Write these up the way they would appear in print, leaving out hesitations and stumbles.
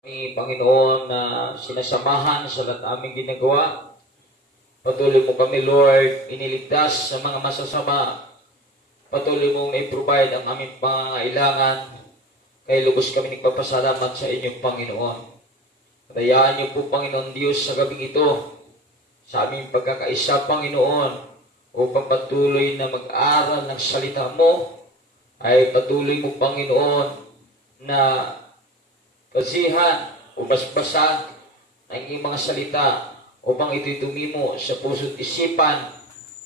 Ni Panginoon na sinasamahan sa lahat aming ginagawa. Patuloy mo kami, Lord, iniligtas sa mga masasama. Patuloy mong i-provide ang aming pangangailangan. Kaya lubos kami nagpapasalamat sa inyong Panginoon. Patayaan niyo po, Panginoon Diyos, sa gabing ito, sa aming pagkakaisa, Panginoon, upang patuloy na mag-aral ng salita mo, ay patuloy mo, Panginoon, na basihan o basbasan ng iyong mga salita upang ito'y tumimo sa puso't isipan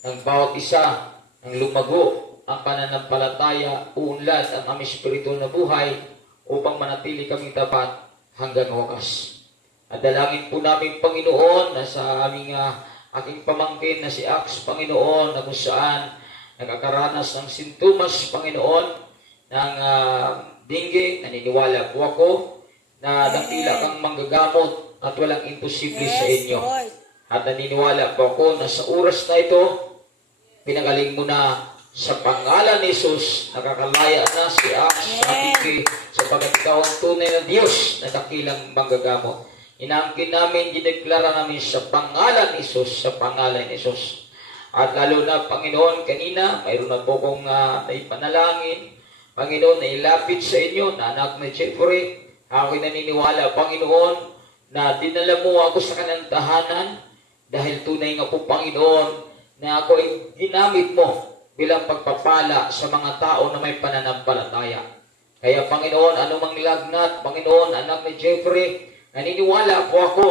ng bawat isa ng lumago ang pananampalataya, uunlad ang aming spiritual na buhay upang manatili kaming tapat hanggang wakas. At dalangin po namin, Panginoon, na sa aming aking pamangkin na si Ax, Panginoon, na kung saan nakakaranas ng sintomas, Panginoon, ng dengue, naniniwala po ako na dakila kang manggagamot at walang imposible sa inyo. At naniniwala po ako na sa oras na ito, pinagaling mo na sa pangalan ni Jesus, nakakalaya na si Ax sa tingin sapagat ikaw ang tunay na Diyos na dakilang manggagamot. Inaangkin namin, dineklara namin sa pangalan ni Jesus, sa pangalan ni Jesus. At lalo na, Panginoon, kanina, mayroon na po kong naipanalangin, Panginoon, na ilapit sa inyo, na anak na Jeffrey. Ako'y naniniwala, Panginoon, na dinala mo ako sa kanang tahanan dahil tunay nga po, Panginoon, na ako ay ginamit mo bilang pagpapala sa mga tao na may pananampalataya. Kaya, Panginoon, anumang lagnat, Panginoon, anak ni Jeffrey, naniniwala po ako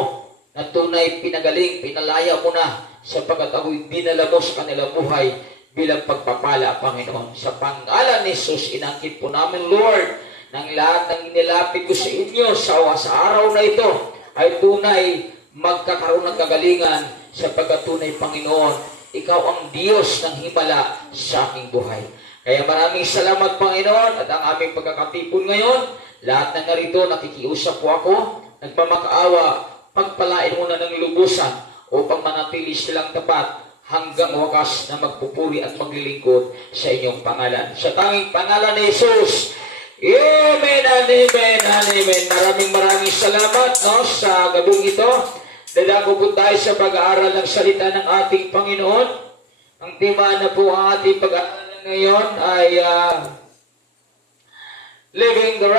na tunay pinagaling, pinalaya mo na sapagkat ako'y dinala mo sa kanilang buhay bilang pagpapala, Panginoon. Sa pangalan ni Jesus, inangkin po namin, Lord, ng lahat ng inilapit ko sa inyo sa araw na ito ay tunay magkakaroon ng kagalingan sapagkat tunay, Panginoon, ikaw ang Diyos ng himala sa aking buhay. Kaya maraming salamat, Panginoon, at ang aming pagkakatipon ngayon, lahat na narito, nakikiusap po ako, nagpamakaawa, pagpalain mo na ng lubusan upang manatili silang tapat hanggang wakas na magpupuri at maglilingkod sa inyong pangalan. Sa tanging pangalan ni Jesus, amen and amen and amen. Maraming salamat sa gabing ito. Dadako po tayo sa pag-aaral ng salita ng ating Panginoon. Ang tema na po ang ating pag-aaral ngayon ay living the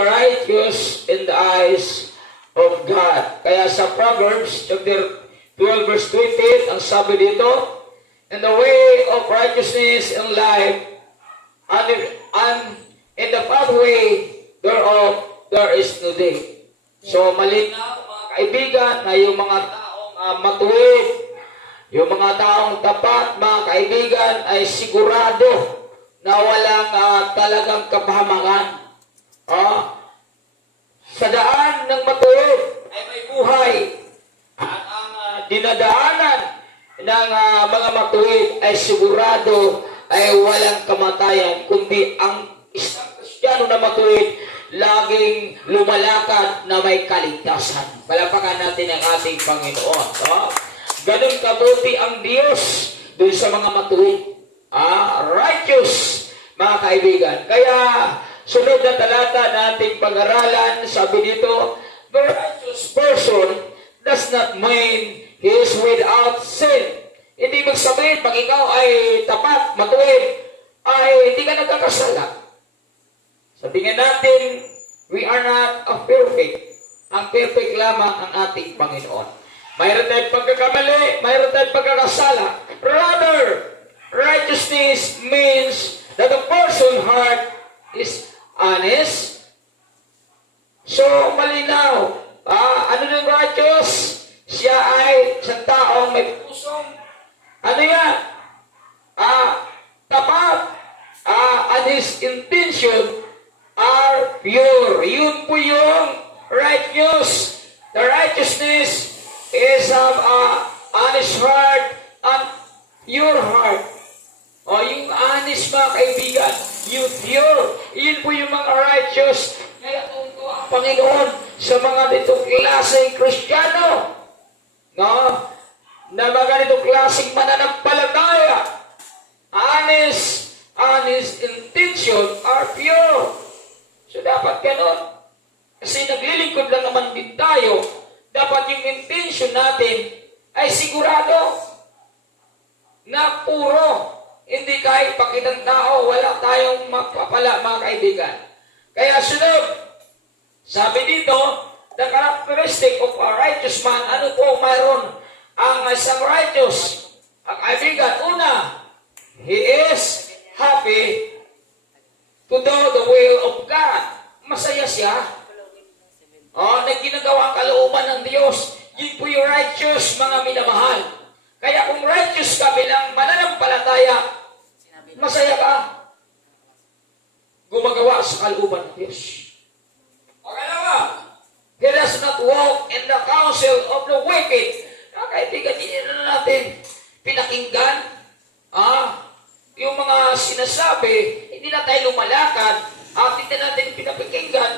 righteous in the eyes of God. Kaya sa Proverbs chapter 12 verse 28, ang sabi dito, "And the way of righteousness in life, and in the pathway thereof there is no day." So malinaw, mga kaibigan, na yung mga taong matuwid, yung mga taong tapat, mga kaibigan, ay sigurado na walang talagang kapahamakan. Sa daan ng matuwid ay may buhay. At ang dinadaanan ng mga matuwid ay sigurado ay walang kamatayan, kundi ang isang Kristiyano na matuwid laging lumalakad na may kaligtasan. Palapakan natin ang ating Panginoon. Ganun kabuti ang Diyos dun sa mga matuwid. Righteous, mga kaibigan. Kaya sunod na talata nating pag-aralan, sabi dito, "The righteous person does not mean he is without sin." Hindi magsabihin, pag ikaw ay tapat, matuwid, ay hindi ka nagkakasala. Sa tingin natin, we are not perfect. Ang perfect lamang ang ating Panginoon. Mayroon tayong pagkakamali, mayroon tayong pagkakasala. Rather, righteousness means that the person's heart is honest. So, malinaw. Ano ng righteous? Siya ay isang taong may pusong tapat. And his intention are pure. Yun po yung righteous. The righteousness is of honest heart and pure heart. Yung honest, mga kaibigan, yung pure, yun po yung mga righteous. Kaya tunto ang Panginoon sa mga ditong klaseng Kristiyano, na mga ganitong klaseng mananampalataya. Honest intention are pure. So dapat ganon. naglilingkod lang naman din tayo, dapat yung intention natin ay sigurado na puro. Hindi kahit pakitang tao, wala tayong mapapala, mga kaibigan. Kaya sunod, sabi dito, the characteristic of a righteous man, ano po mayroon ang isang righteous? Ang kaibigan, una, he is happy to do the will of God. Masaya siya. Na ginagawa ang kalooban ng Diyos. Yun po yung righteous, mga minamahal. Kaya kung righteous ka bilang mananampalataya, masaya ka. Gumagawa sa kalooban ng Diyos. Pangalawa, he does not walk in the counsel of the wicked. Kaibigan, hindi na natin pinakinggan. Yung mga sinasabi, hindi na tayo lumalakad at hindi natin pinapakinggan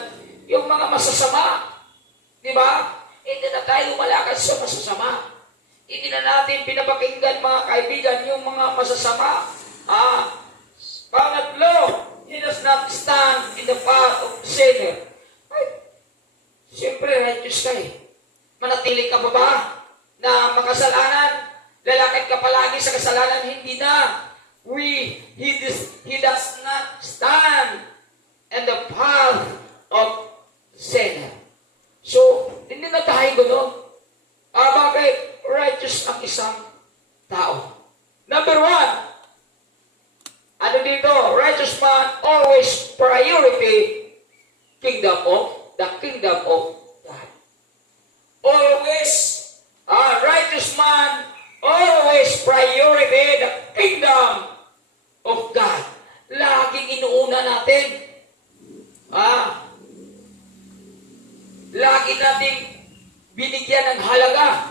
yung mga masasama. Di ba? Hindi na tayo lumalakad sa masasama. Hindi na natin pinapakinggan, mga kaibigan, yung mga masasama. Pangatlo, he does not stand in the path of sinner. Ay, siyempre, righteous ka eh. Manatili ka ba na makasalanan? Lalakad ka palagi sa kasalanan? Hindi na. He does not stand in the path of sinner. So, hindi na tayo gano'n. Bakit righteous ang isang tao? Number one, ano dito? Righteous man always priority the kingdom of God. Always, righteous man always priority the kingdom of God. Laging inuuna natin. Lagi nating binigyan ng halaga.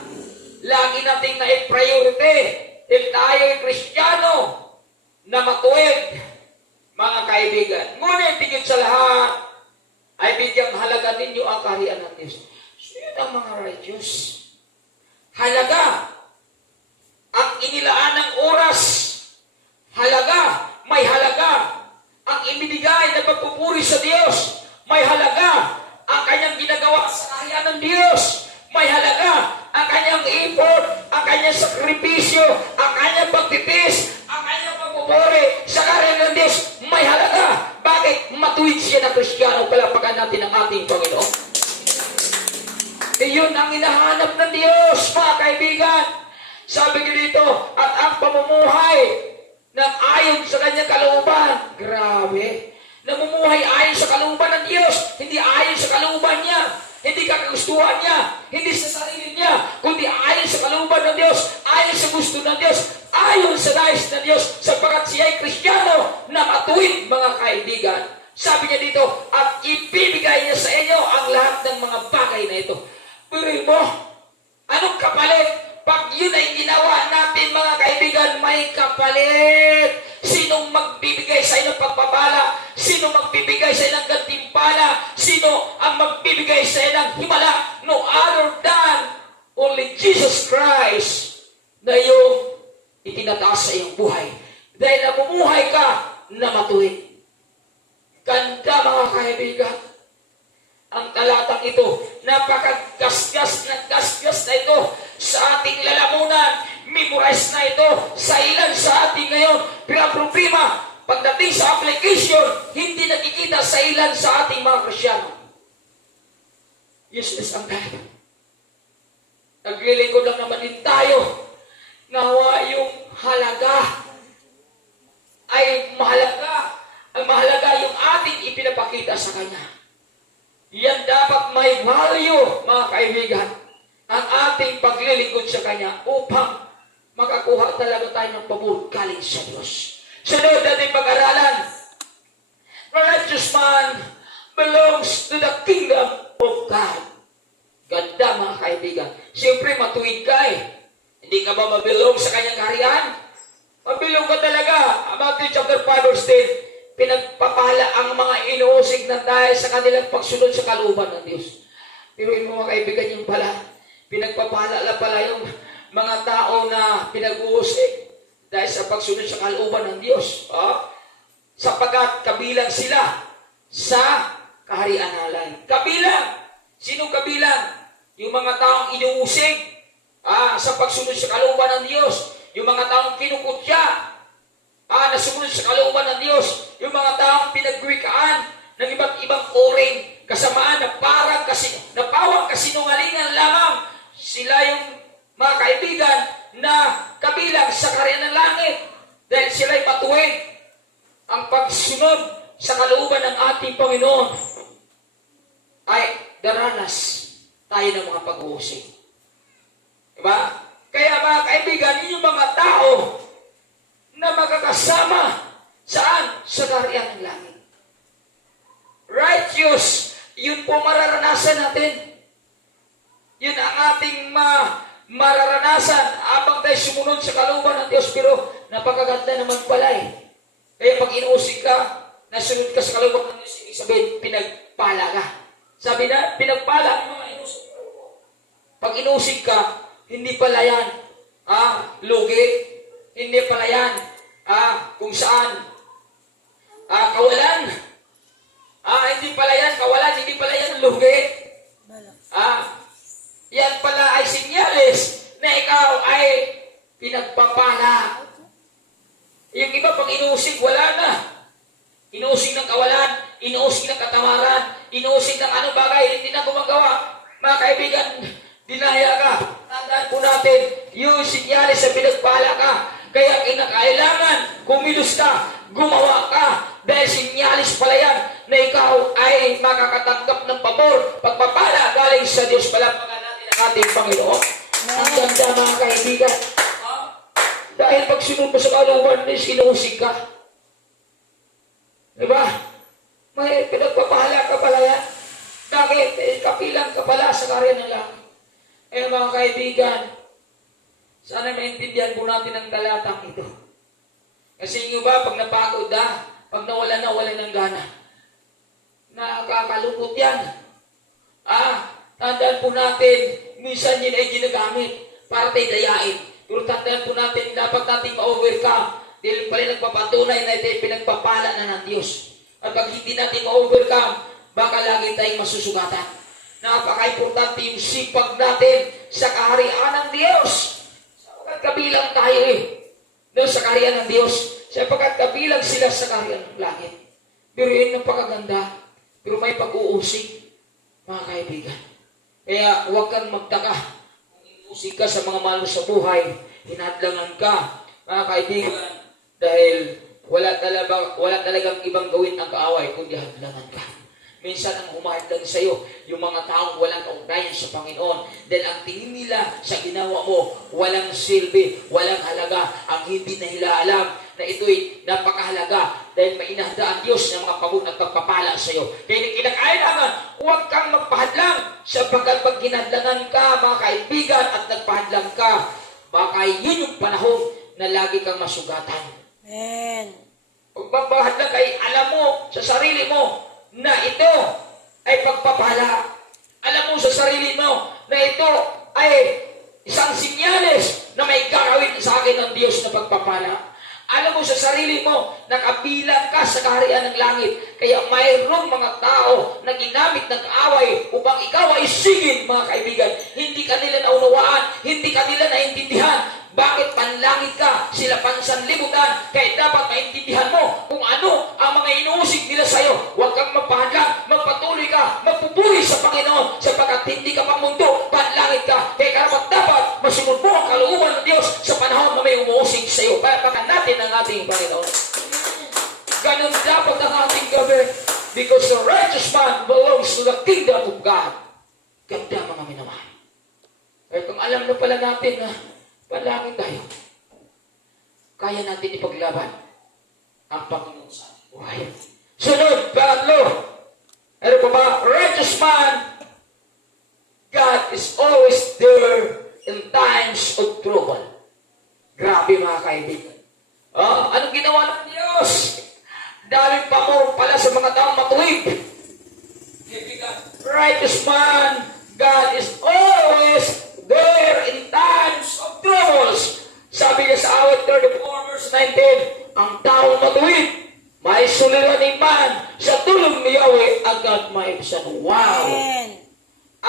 Lagi nating na-priority. If tayo ay Kristiyano na matuwid, mga kaibigan. Ngunit tigit sa lahat, ay bigyang halaga ninyo ang kaharian ng Diyos. So yun ang mga righteous. Halaga. Ang inilaan ng oras. Halaga. May halaga. Ang ibinigay na pagpupuri sa Diyos. May halaga. Ang kanyang ginagawa sa kaharian ng Diyos. May halaga. Ang kanyang effort, ang kanyang sakripisyo, ang kanyang pagtipis, ang kanyang pagpupuri sa kaharian ng Diyos. May halaga. Bakit? Matuwid siya na Kristiyano. Palapakan natin ang ating Panginoon. Iyon ang hinahanap ng Diyos, mga kaibigan. Sabi ko dito, at ang pamumuhay ng ayon sa kanyang kalooban. Grabe. Namumuhay ayon sa kalooban ng Diyos. Hindi ayon sa kalooban niya. Hindi kakagustuhan niya. Hindi sa sarili niya. Kundi ayon sa kalooban ng Diyos. Ayon sa gusto ng Diyos. Ayon sa nais ng Diyos. Sapagkat siya ay Kristiyano na matuwid, mga kaibigan. Sabi niya dito, at ibibigay niya sa inyo ang lahat ng mga bagay na ito. Pirin mo, anong kapalit? Pag yun ay ginawa natin, mga kaibigan, may kapalit. Sinong magbibigay sa inyo pagpapala? Sino magbibigay sa inyo ng gantimpala? Sino ang magbibigay sa inyo ng himala? No other than only Jesus Christ na yung itinataas sa iyong buhay. Dahil namumuhay ka na matuwid. Ganda, mga kaibigan. Ang talatang ito, napakagasgas na ito sa ating lalamunan. Memorize na ito sa ilan sa ating ngayon. Problema, pagdating sa application, hindi nakikita sa ilan sa ating mga Kristyano. Useless ang God. Naglilingkod lang naman din tayo. Nawa yung halaga ay mahalaga. Ang mahalaga yung ating ipinapakita sa Kanya. Yan dapat may value, mga kaibigan, ang ating paglilingkod sa Kanya upang makakuha talaga tayo ng pabor galing sa Diyos. Sunod natin pag-aralan, the righteous man belongs to the kingdom of God. Ganda, mga kaibigan. Siyempre, matuwid ka eh. Hindi ka ba mabilong sa Kanyang kaharian? Mabilong ka talaga. Matthew chapter 5 verse 10, pinagpapala ang mga inuusig na dahil sa kanilang pagsunod sa kalooban ng Diyos. Pero yung mga kaibigan yung pala, pinagpapala na pala yung mga tao na pinag-uusig dahil sa pagsunod sa kalooban ng Diyos. Sapagkat kabilang sila sa kaharian ng langit. Kabilang Sino kabilang? Yung mga taong inuusig sa pagsunod sa kalooban ng Diyos. Yung mga taong kinukutya na sumunod sa kalooban ng Diyos. Yung mga taong pinagwikaan ng iba't ibang oring kasamaan na pawang kasinungalingan lamang. Sila yung mga kaibigan na kabilang sa karya ng langit. Dahil sila'y matuwid ang pagsunod sa kalooban ng ating Panginoon ay daranas tayo ng mga pag-uusig. Diba? Kaya mga kaibigan, yun yung mga tao na magkakasama saan? Sa kaharian ng langit. Righteous, yun po mararanasan natin. Yun ang ating mararanasan habang tayo sumunod sa kalooban ng Diyos. Pero napakaganda naman pala eh. Kaya pag inuusig ka, nasunod ka sa kalooban ng Diyos, ibig sabihin, pinagpala ka. Sabi na, pinagpala yung mga inusig. Pag inusig ka, hindi pala yan lugi. Hindi pala yan kung saan kawalan. Hindi pala yan kawalan, hindi pala yan lugi. Yan pala ay sinyales na ikaw ay pinagpapala. Yung iba pag inusig, wala na. Inuusig ng kawalan, inuusig ng katamaran, inuusig ng anong bagay, hindi na gumagawa. Mga kaibigan, dinaya ka. Tandaan po natin, yung sinyales sa pinagpala ka. Kaya kinakailangan, kumilos ka, gumawa ka. Dahil sinyalis pala yan na ikaw ay makakatanggap ng pabor, pagpapala galing sa Diyos. Palapakan natin ang ating Panginoon. Ang ganda mga kaibigan. Dahil pag sunod mo sa kalooban, inuusig ka. Diba? May pinagpapala ka pala yan. Bakit? Kapilang ka pala sa karya ng langit. Mga kaibigan, sana maintindihan po natin ang talatang ito. Kasi yung ba, pag napagod pag nawala ng gana, nakakalungkot yan. Tandaan po natin, minsan yun ay ginagamit para tayo dayain. Pero tandaan po natin, dapat natin ma-overcome. Dahil pala nagpapatunay na ito pinagpapala na ng Diyos. At pag hindi natin ma-overcome, baka lagi tayong masusugatan. Napaka-importante yung sipag natin sa kaharian ng Diyos. Sapagkat kabilang tayo doon sa kaharian ng Diyos. Sapagkat kabilang sila sa kaharian ng langit. Pero yun ang pakaganda. Pero may pag-uusig, mga kaibigan. Kaya huwag kang magtaka. Kung inuusig ka sa mga mahal sa buhay, hinadlangan ka, mga kaibigan, dahil wala talagang ibang gawin ang kaaway kundi hadlangan ka. Minsan ang humahadlang sa iyo, yung mga taong walang kaugnayan sa Panginoon. Dahil ang tingin nila sa ginawa mo, walang silbi, walang halaga. Ang hindi na nila alam na ito'y napakahalaga dahil may inahda ang Diyos ng mga pabor at pagpapala sa iyo. Kaya kinakailangan, huwag kang magpahadlang sapagkat pag ginadlangan ka, mga kaibigan, at nagpahadlang ka, baka yun yung panahon na lagi kang masugatan. Amen. Huwag magpahadlang kay alam mo sa sarili mo na ito ay pagpapala. Alam mo sa sarili mo na ito ay isang sinyales na may gagawin sa akin ng Diyos na pagpapala. Alam mo sa sarili mo na kabilang ka sa kaharian ng langit. Kaya mayroong mga tao na ginamit ng away upang ikaw ay sigin, mga kaibigan. Hindi ka nila naunawaan, hindi ka nila naintindihan. Bakit panlangit ka? Sila pansanlibutan. Kaya dapat maintindihan mo kung ano ang mga inuusig nila sa iyo. Huwag kang magpahadlang, magpatuloy ka, magpupuri sa Panginoon sapagkat hindi ka pangmundo, panlangit ka. Kaya karapat dapat masunod mo ang kalooban ng Diyos sa panahon na may umuusig sa iyo. Payapakan natin ang ating Panginoon. Ganun dapat ang ating gabi because the righteous man belongs to the kingdom of God. Ganda mga minamahal. Kaya kung alam na pala natin na panalangin tayo, kaya natin ipaglaban ang Panginoon sa ating buhay. Sunod, pangatlo. Ano pa ba? Righteous man, God is always there in times of trouble. Grabe mga kaibigan. Anong ginawa ng Diyos? Daming pamor pala sa mga taong matuwid. Righteous man, God is always there in times of troubles. Sabi niya sa awit 34 verse 19, ang taong matuwid, may suliranin man sa tulong ni Yahweh agad maibsan. Wow! Amen.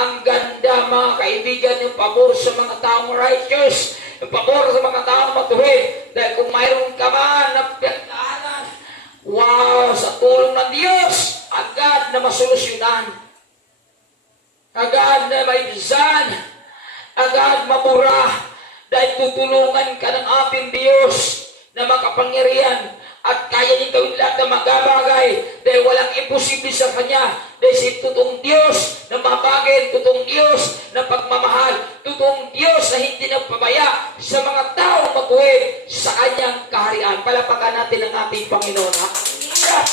Ang ganda mga kaibigan, yung pabor sa mga taong righteous, yung pabor sa mga taong matuwid. Dahil kung mayroon ka man na pinagdaanan, wow, sa tulong ng Diyos, agad na masolusyonan, agad na maibsan, agad mabura, dahil tutulungan ka ng ating Diyos na makapangyarihan at kaya niyang gawin lahat ng magabagay dahil walang imposible sa Kanya. Dahil si totoong Diyos na mabagay, totoong Diyos na pagmamahal, totoong Diyos na hindi nagpabaya sa mga taong matuwid sa Kanyang kaharian. Palapakan natin ang ating Panginoon. Hallelujah!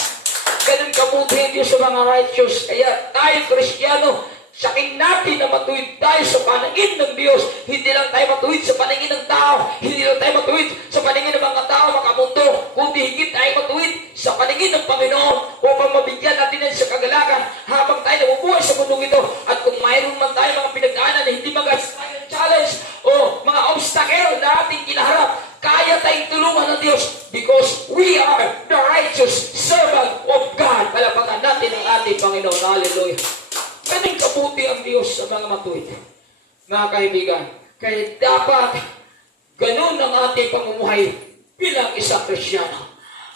Ganun kabuti ang Diyos sa mga righteous. Kaya tayo, Kristiyano, sakin natin na matuwid tayo sa paningin ng Diyos. Hindi lang tayo matuwid sa paningin ng tao. Hindi lang tayo matuwid sa paningin ng mga tao makamundo. Kundi higit tayo matuwid sa paningin ng Panginoon upang mabigyan natin yan sa kagalakan habang tayo nabubuhay sa mundong ito. At kung mayroon man tayo mga pinagdaanan na hindi magas tayo ng challenge o mga obstacle na ating kinaharap, kaya tayong tulungan ng Diyos because we are the righteous servant of God. Palapakan natin ang ating Panginoon. Hallelujah. Ganun kabuti ang Diyos sa mga matuwid. Mga kaibigan, kaya dapat ganun ang ating pamumuhay bilang isang Kristiyano.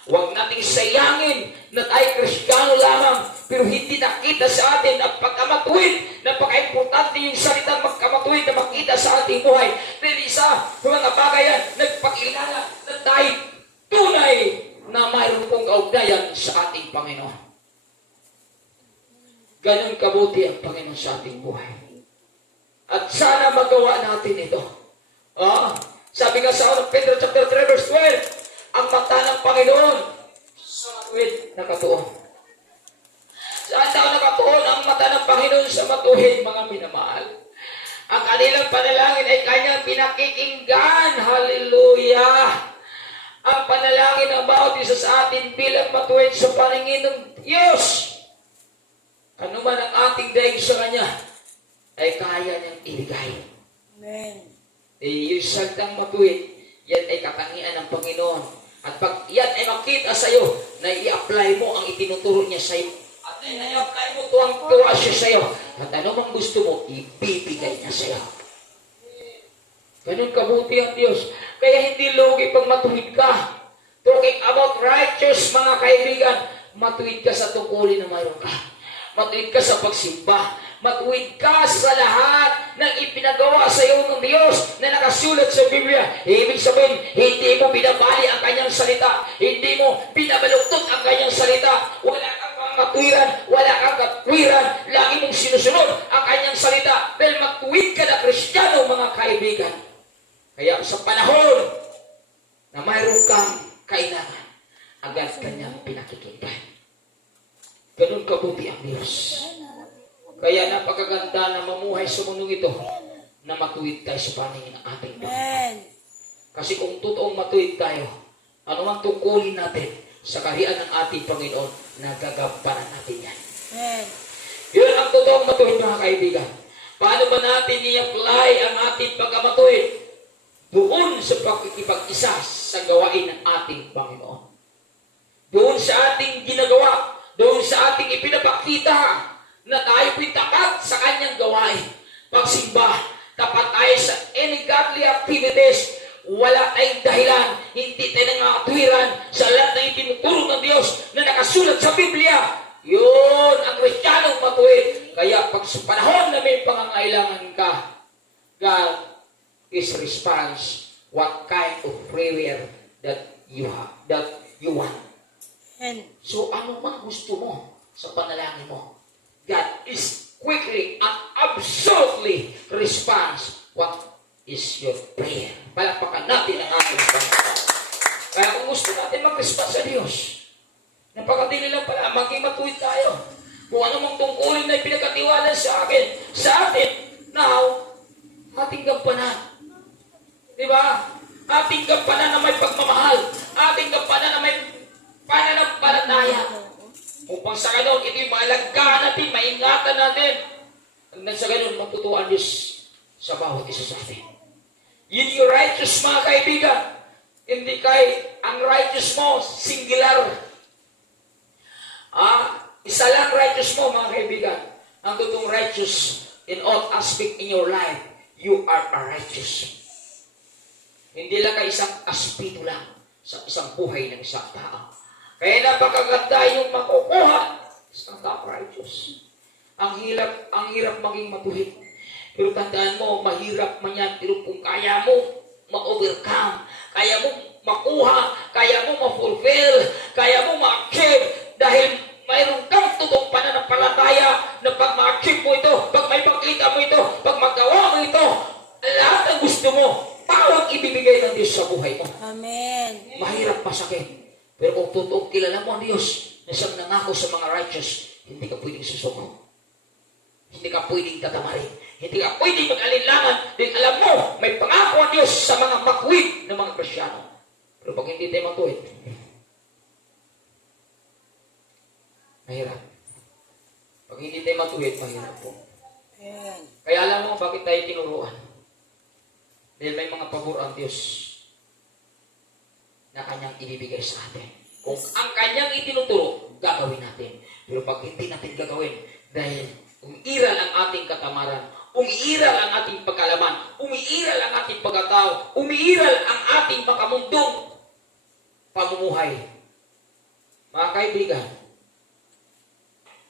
Huwag nating sayangin na tayo Kristiyano lamang, pero hindi nakita sa atin ang pagkamatuwid. Napaka-importante yung salitang magkamatuwid na makita sa ating buhay. Dahil isa sa mga bagay yan, nagpakilala na tayo tunay na mayroon pong kaugnayan sa ating Panginoon. Ganun kabuti ang Panginoon sa ating buhay. At sana magawa natin ito. Sabi nga sa 1 Pedro chapter 3 verse 12, ang mata ng Panginoon sa matuwid nakatuon. Saan daw nakatuon ang mata ng Panginoon sa matuwid, mga minamahal? Ang kanilang panalangin ay kanyang pinakikinggan. Hallelujah! Ang panalangin ng bawat isa sa atin bilang matuwid sa paningin ng Diyos. Ano man ang ating daig sa Kanya, ay kaya niyang ibigay. Amen. Yung salitang matuwid, yan ay katangian ng Panginoon. At pag yan ay makita sa iyo, na i-apply mo ang itinuturo niya sa iyo. At i-apply mo tuwang-tuwa siya sa iyo. At ano mang gusto mo, ibibigay niya sa iyo. Ganun kabuti ang Diyos. Kaya hindi lugi pag matuwid ka. Talking about righteous, mga kaibigan, matuwid ka sa tungkulin na mayroon ka. Matuwid ka sa pagsimba. Matuwid ka sa lahat ng ipinagawa sa iyo ng Diyos na nakasulat sa Biblia. Ibig sabihin, hindi mo binabali ang kanyang salita. Hindi mo binabaluktot ang kanyang salita. Wala kang katwiran, wala kang katwiran. Lagi mong sinusunod ang kanyang salita. Dahil matuwid ka na Kristiyano, mga kaibigan. Kaya sa panahon na mayroon kang kailangan, agad kanyang pinakikinggan. Ganun kabuti ang Diyos. Kaya napakaganda na mamuhay sa mundong ito na matuwid tayo sa paningin ng ating Panginoon. Kasi kung totoong matuwid tayo, ano man tungkulin natin sa kaharian ng ating Panginoon, nagagampanan natin yan. Yun ang totoong matuwid, mga kaibigan. Paano ba natin i-apply ang ating pagkamatuwid? Doon sa pagkikipag-isa sa gawain ng ating Panginoon. Doon sa ating ginagawa, doon sa ating ipinapakita na tayo tapat sa kanyang gawain. Pagsimba, tapat tayo sa any godly activities. Wala tayong dahilan, hindi tayo nangatwiran sa lahat ng itinuturo ng Diyos na nakasulat sa Biblia. Yun ang Kristiyanong matuwid. Kaya pag sa panahon na may pangangailangan ka, God is response what kind of prayer that you have, that you want. So, ano man gusto mo sa panalangin mo, God is quickly and absolutely responds what is your prayer. Palakpakan natin ang ating Panginoon. Kaya kung gusto natin mag-response sa Diyos, napakadili lang pala, maging matuwid tayo. Kung ano mang tungkulin na ipinagkatiwala sa atin, now, ating gampanan. Diba? Ating gampanan na may pagmamahal. Ating gampanan na may pananampalataya. Upang sa ganon, ito yung maalagaan natin, maingatan natin. Hanggang sa ganon, matutuwa ang Diyos sa bawat isa sa atin. Yun yung righteous, mga kaibigan. Hindi ang righteous mo, singular. Isa lang righteous mo, mga kaibigan. Ang totoong righteous, in all aspect in your life, you are righteous. Hindi lang ka isang aspeto lang sa isang buhay ng isang tao. Kaya napakaganda yung makukuha sa tao righteous. Ang hirap maging matuwid. Pero tandaan mo, mahirap man yan. Pero kung kaya mo ma-overcome, kaya mo makuha, kaya mo ma-fulfill, kaya mo ma-achieve, dahil mayroon kang totoong pananampalataya na pag ma-achieve mo ito, pag may pagkita mo ito, pag magawa mo ito, lahat ng gusto mo, tawag ibibigay ng Diyos sa buhay mo. Amen. Mahirap, masakit. Pero kung totoong kilala mo ang Diyos na siyang nangako sa mga righteous, hindi ka pwedeng susuko. Hindi ka pwedeng tatamarin. Hindi ka pwedeng mag-alinlangan. Dahil alam mo, may pangako ang Diyos sa mga makuwid ng mga Kristyano. Pero pag hindi tayo matuwid, mahirap. Pag hindi tayo matuwid, mahirap po. Amen. Kaya alam mo bakit tayo tinuruan. Dahil may mga pabor ang Diyos na kanyang ibibigay sa atin. Kung ang kanyang itinuturo, gagawin natin. Pero pag hindi natin gagawin, dahil umiiral ang ating katamaran, umiiral ang ating pagkalaman, umiiral ang ating pagkatao, umiiral ang ating makamundong pamumuhay. Mga kaibigan,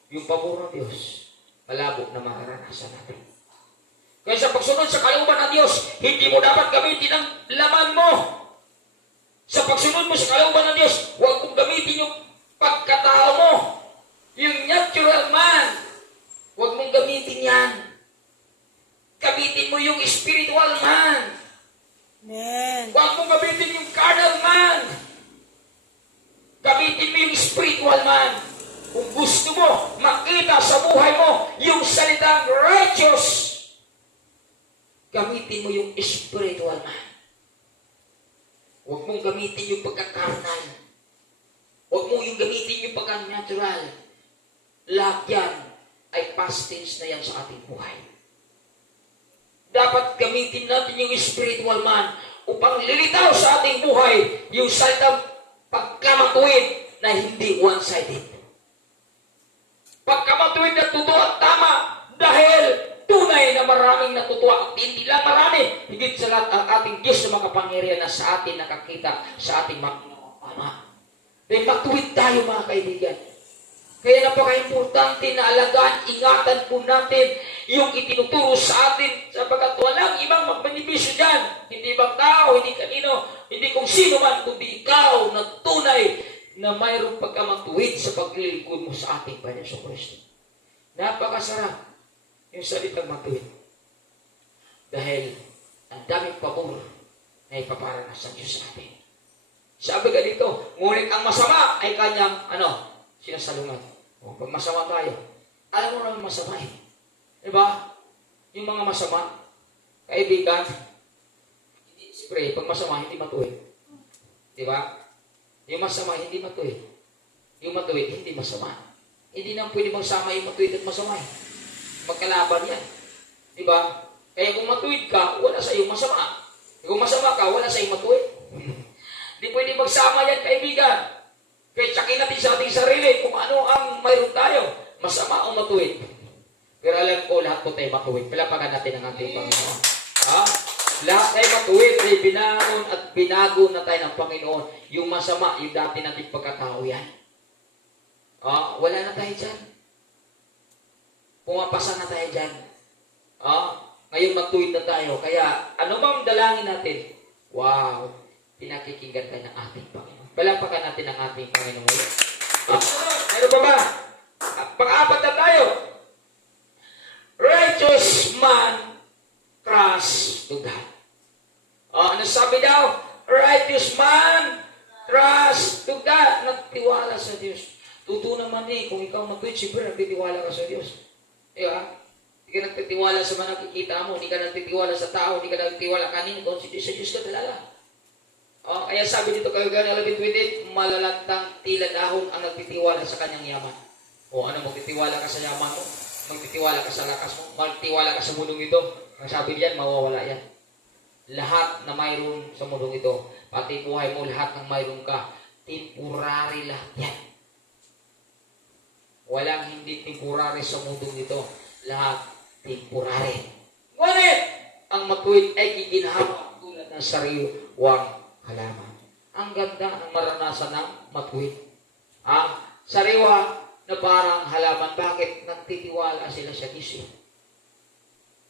yung pabor ng Diyos, malabo na mararanasan natin. Kaya sa pagsunod sa kalooban ng Diyos, hindi mo dapat gamitin ang laman mo. Sa pagsunod mo sa kalooban ng Diyos, huwag mong gamitin yung pagkatao mo. Yung natural man, huwag mong gamitin yan. Gamitin mo yung spiritual man. Amen. Huwag mong gamitin yung carnal man. Gamitin mo yung spiritual man. Kung gusto mo makita sa buhay mo yung salitang righteous, gamitin mo yung spiritual man. Huwag mong gamitin yung pagkakarnal. Huwag mong yung gamitin yung pagka-natural. Lahat yan ay past tense na yan sa ating buhay. Dapat gamitin natin yung spiritual man upang lilitaw sa ating buhay yung salitang pagkamatuwid na hindi one-sided. Pagkamatuwid na totoo at tama dahil tunay na maraming natutuwa at hindi lang marami. Higit sa lahat ang ating Diyos na makapangyarihan na sa atin nakakita sa ating mga Ama. Dahil matuwid tayo mga kaibigan. Kaya napaka-importante na alagaan, ingatan po natin yung itinuturo sa atin sapagkat walang ibang magbenefisyo dyan. Hindi ibang tao, hindi kanino, hindi kung sino man, kundi ikaw na tunay na mayroong pagkamatuwid sa paglilingkod mo sa ating Panginoon Kristo. Napakasarap yung salitang matuwid. Dahil ang daming pabor na ipaparanas sa Diyos sa atin. Sabi ka dito, ngunit ang masama ay kanyang, sinasalungan. O, pag masama tayo, alam mo naman masama eh. Diba? Yung mga masama, kaibigan, siyempre, pag masama, hindi matuwid. Diba? Yung masama, hindi matuwid. Yung matuwid, hindi masama. Hindi na pwede magsama yung matuwid at masama eh. Magkalaban yan. Diba? Kaya kung matuwid ka, wala sa iyong masama. Kung masama ka, wala sa iyong matuwid. Hindi pwede magsama yan, kaibigan. Kaya tsakin natin sa ating sarili kung ano ang mayroon tayo. Masama o matuwid. Pero alam ko, lahat po tayo matuwid. Palapakan natin ang ating Panginoon. Ha? Lahat tayo matuwid. Ay binaon at binago na tayo ng Panginoon. Yung masama, yung dati nating pagkatao yan. Wala na tayo dyan. Pumapasa na tayo dyan. Ngayon matuwid na tayo. Kaya, ano bang dalangin natin? Wow! Pinakikinggan tayo ng ating Panginoon. Palapakan natin ang ating Panginoon. Ano pa ba? Pang-apat na tayo. Righteous man trust to God. Ano sabi daw? Righteous man trust to God. Nagtiwala sa Diyos. Totoo naman kung ikaw matuwid, siyempre nagtitiwala ka sa Diyos. Diba? Hindi ka nagtitiwala sa mga nakikita mo, hindi ka nagtitiwala sa tao, hindi ka nagtitiwala kanino, kung sa Diyos ka talaga. Kaya sabi dito kagaya ng 11:28, malalantang tila dahon ang nagtitiwala sa kanyang yaman. Magtitiwala ka sa yaman mo, magtitiwala ka sa lakas mo, magtitiwala ka sa mundong ito. Ang sabi diyan, mawawala yan. Lahat na mayroon sa mundong ito, pati buhay mo, lahat ng mayroon ka, temporary lahat yan. Walang hindi temporary sa mundong ito. Lahat temporary. Ngunit, ang matuwid ay giginhawa tulad ng sariwang halaman. Ang ganda ng maranasan ng matuwid. Sariwa na parang halaman. Bakit? Nagtitiwala sila sa Diyos.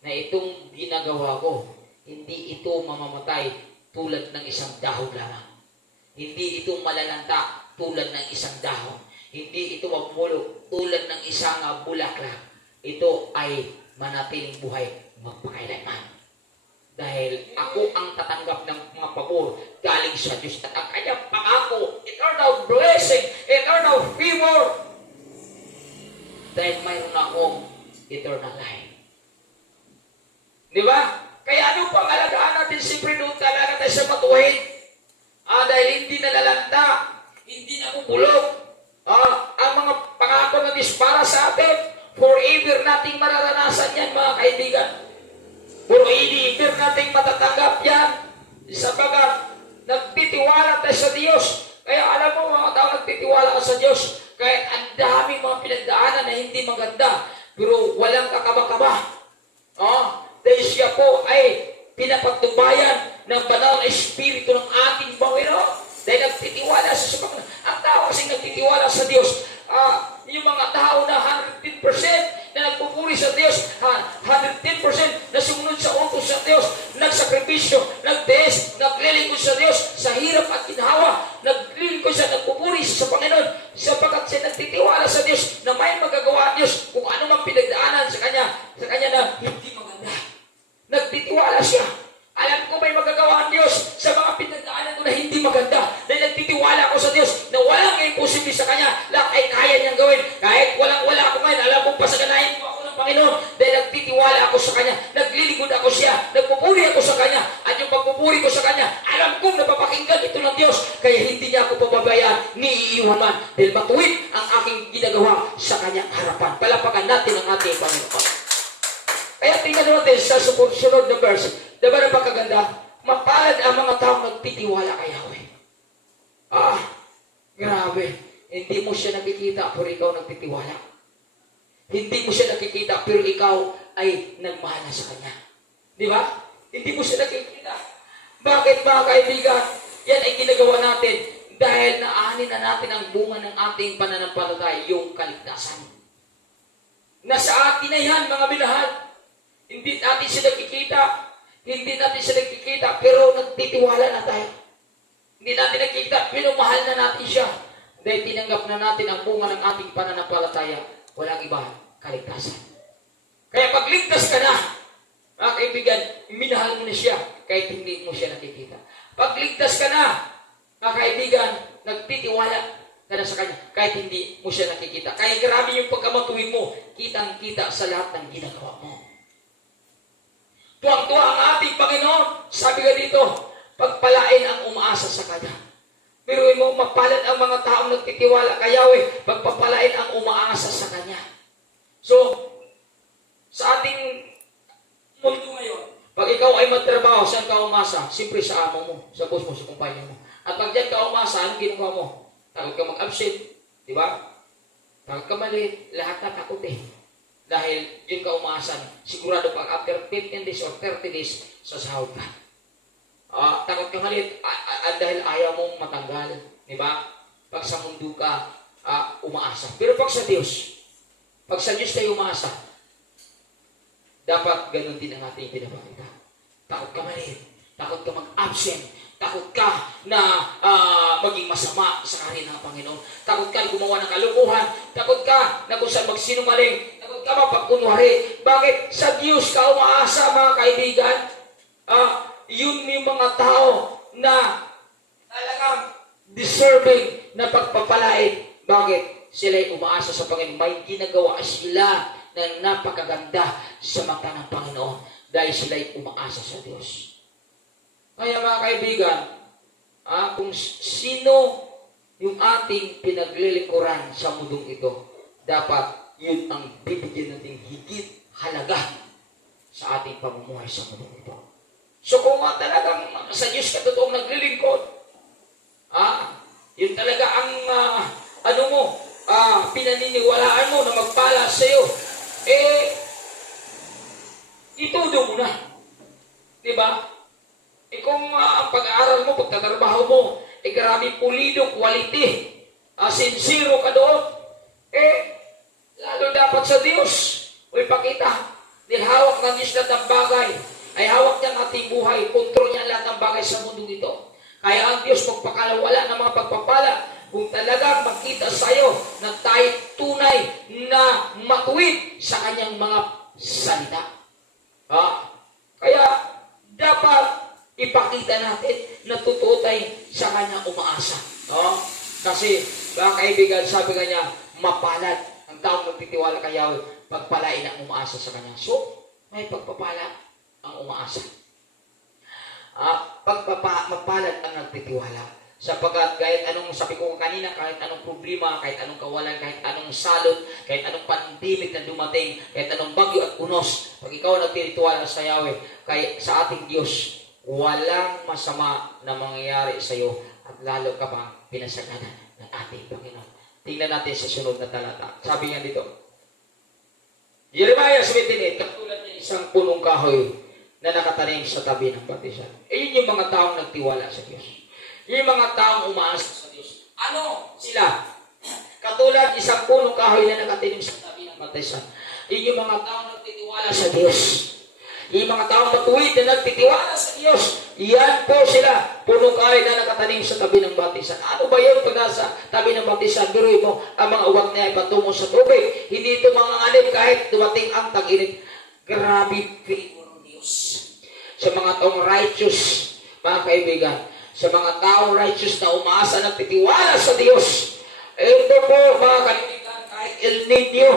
Na itong ginagawa ko, hindi ito mamamatay tulad ng isang dahon lamang. Hindi ito malalanta tulad ng isang dahon. Hindi ito magmulog tulad ng isang bulaklak. Ito ay manatiling buhay magpakailanman. Dahil ako ang tatanggap ng mga pabor galing sa Diyos at ang kanyang pangako, eternal blessing, eternal favor. Dahil mayroon akong eternal life. Di ba? Kaya ano pang alagaan natin siyempre doon talaga tayo sa matuwid. Dahil hindi nalalanta, hindi nabubulog. Ang mga pangako na Diyos para sa atin, forever nating mararanasan yan, mga kaibigan. Forever nating matatanggap yan. Sabagat nagtitiwala tayo sa Diyos. Kaya alam mo, mga tao, nagtitiwala ka sa Diyos. Kahit ang daming mga pinagdaanan na hindi maganda, pero walang kakaba-kaba. Dahil siya po ay pinapagtubayan ng banal na espiritu ng ating Panginoon. Dahil nagtitiwala sa Panginoon. Ang tao kasi nagtitiwala sa Diyos. Yung mga tao na 110% na nagpupuri sa Diyos, 110% na sumunod sa utos sa Diyos, nagsakripisyo, nagtiis, naglilingkod sa Diyos, sa hirap at ginhawa, naglilingkod siya, nagpupuri sa Panginoon, sapagkat siya nagtitiwala sa Diyos na may magagawa ang Diyos kung ano mang pinagdaanan sa Kanya na hindi maganda. Nagtitiwala siya. Alam ko may magagawa ang Diyos sa mga pinagdaanan ko na hindi maganda. Dahil nagtitiwala ako sa Diyos na walang imposible sa Kanya. Lahat ay kaya niyang gawin. Kahit walang-wala ako ngayon, alam kong pasaganahin mo ako ng Panginoon. Dahil nagtitiwala ako sa Kanya. Naglilingkod ako siya. Nagpupuri ako sa Kanya. At yung pagpupuri ko sa Kanya, alam kong napapakinggan ito ng Diyos. Kaya hindi niya ako pababayaan, ni iiwan man. Dahil matuwid ang aking ginagawa sa Kanyang harapan. Palapakan natin ang ating Panginoon. Kaya tingnan natin sa sunod na verse. Diba na pagkaganda? Mapalad ang mga taong nagtitiwala kay Yahweh. Grabe. Hindi mo siya nakikita pero ikaw nagtitiwala. Hindi mo siya nakikita pero ikaw ay nagmahal sa Kanya. Di ba? Hindi mo siya nakikita. Bakit, mga kaibigan? Yan ay ginagawa natin dahil naanin na natin ang bunga ng ating pananampalataya, yung kaligtasan. Nasa atin na yan, mga minahal. Hindi natin siya nakikita. Hindi natin siya nakikita, pero nagtitiwala na tayo. Hindi natin nakikita, pero mahal na natin siya. Dahil tinanggap na natin ang bunga ng ating pananampalataya. Walang iba, kaligtasan. Kaya pag ligtas ka na, mga kaibigan, minahal mo na siya, kahit hindi mo siya nakikita. Pag ligtas ka na, mga kaibigan, nagtitiwala ka na sa Kanya, kahit hindi mo siya nakikita. Kaya grabe yung pagkamatuwid mo, kitang-kita sa lahat ng ginagawa mo. Tuwang-tuwa ang ating Panginoon. Sabi ka dito, pagpalain ang umaasa sa Kanya. Pero mo, mapalad ang mga taong nagtitiwala kay Yahweh, pagpapalain ang umaasa sa Kanya. So, sa ating mundo ngayon, pag ikaw ay magtrabaho, saan ka umasa? Siyempre sa amo mo, sa boss mo, sa kumpanya mo. At pag dyan ka umasa, anong ginagawa mo? Takot ka mag-absent, di ba? Takot ka mali, lahat na takot eh. Dahil yun ka umaasan, sigurado pag after 15 days or 30 days, sa sahod ka. Takot ka malit, dahil ayaw mong matanggal. Diba? Pag sa mundo ka, umaasa. Pero pag sa Diyos tayo umaasa, dapat ganun din ang ating pinapakita. Takot ka malit, takot ka mag-absent, takot ka na maging masama sa kanila ng Panginoon. Takot ka na gumawa ng kalukuhan. Takot ka na kung saan magsinungaling. Takot ka mapagkunwari. Bakit? Sa Diyos ka umaasa, mga kaibigan. Yun yung mga tao na talagang deserving na pagpapalain. Bakit? Sila'y umaasa sa Panginoon. May ginagawa sila na napakaganda sa mata ng Panginoon dahil sila'y umaasa sa Diyos. Kaya mga kaibigan, kung sino yung ating pinaglilingkuran sa mundong ito, dapat yun ang bibigyan natin higit halaga sa ating pamumuhay sa mundong ito. So kung talagang sa Diyos ka totoong naglilingkod, yun talaga ang pinaniniwalaan mo na magpala sa iyo, todo mo na. Di ba? Kung ang pag-aaral mo, pagtatrabaho mo, grabe pulido, quality, sincero ka doon, lalo dapat sa Diyos, o ipakita, dahil hawak ng Diyos lahat ng bagay, ay hawak niya ang ating buhay, kontrol niya lahat ng bagay sa mundo ito. Kaya ang Diyos magpakalawala ng mga pagpapala, kung talagang makita sa iyo na tayo tunay na matuwid sa kanyang mga salita. Kaya dapat ipakita natin na totoo tayo sa kanya umaasa. Kasi, mga kaibigan, sabi kanya, mapalad ang taong magtitiwala kay Yahweh, pagpalain ang umaasa sa kanya. So, may pagpapala ang umaasa. Mapalad ang nagtitiwala. Sapagkat kahit anong, sabi ko kanina, kahit anong problema, kahit anong kawalan, kahit anong salot, kahit anong pandemic na dumating, kahit anong bagyo at unos, pag ikaw nagtitiwala sa Yahweh, sa ating Diyos, walang masama na mangyayari sa iyo at lalo ka pang pinasaganan ng ating Panginoon. Tingnan natin sa sunod na talata. Sabi niya dito, Jeremiah 17:8, katulad ng isang punong kahoy na nakatanim sa tabi ng batisan. Yun yung mga taong nagtiwala sa Diyos. Yung mga taong umaasa sa Diyos. Ano sila? Katulad isang punong kahoy na nakatanim sa tabi ng batisan. Yun yung mga taong nagtitiwala sa Diyos. Yung mga taong matuwid na nagtitiwala sa Diyos. Yan po sila. Punong kahoy na nakatanim sa tabi ng batisan. Ano ba yun pag nasa tabi ng batisan? Biruin mo, ang mga uwak niya ay patungo sa tubig. Hindi ito mga anib kahit dumating ang tag-init. Grabe favor ng Diyos. Sa mga taong righteous, mga kaibigan, sa mga taong righteous na umaasa ng titiwala sa Diyos. Ito po, mga kaibigan, kahit El Niño,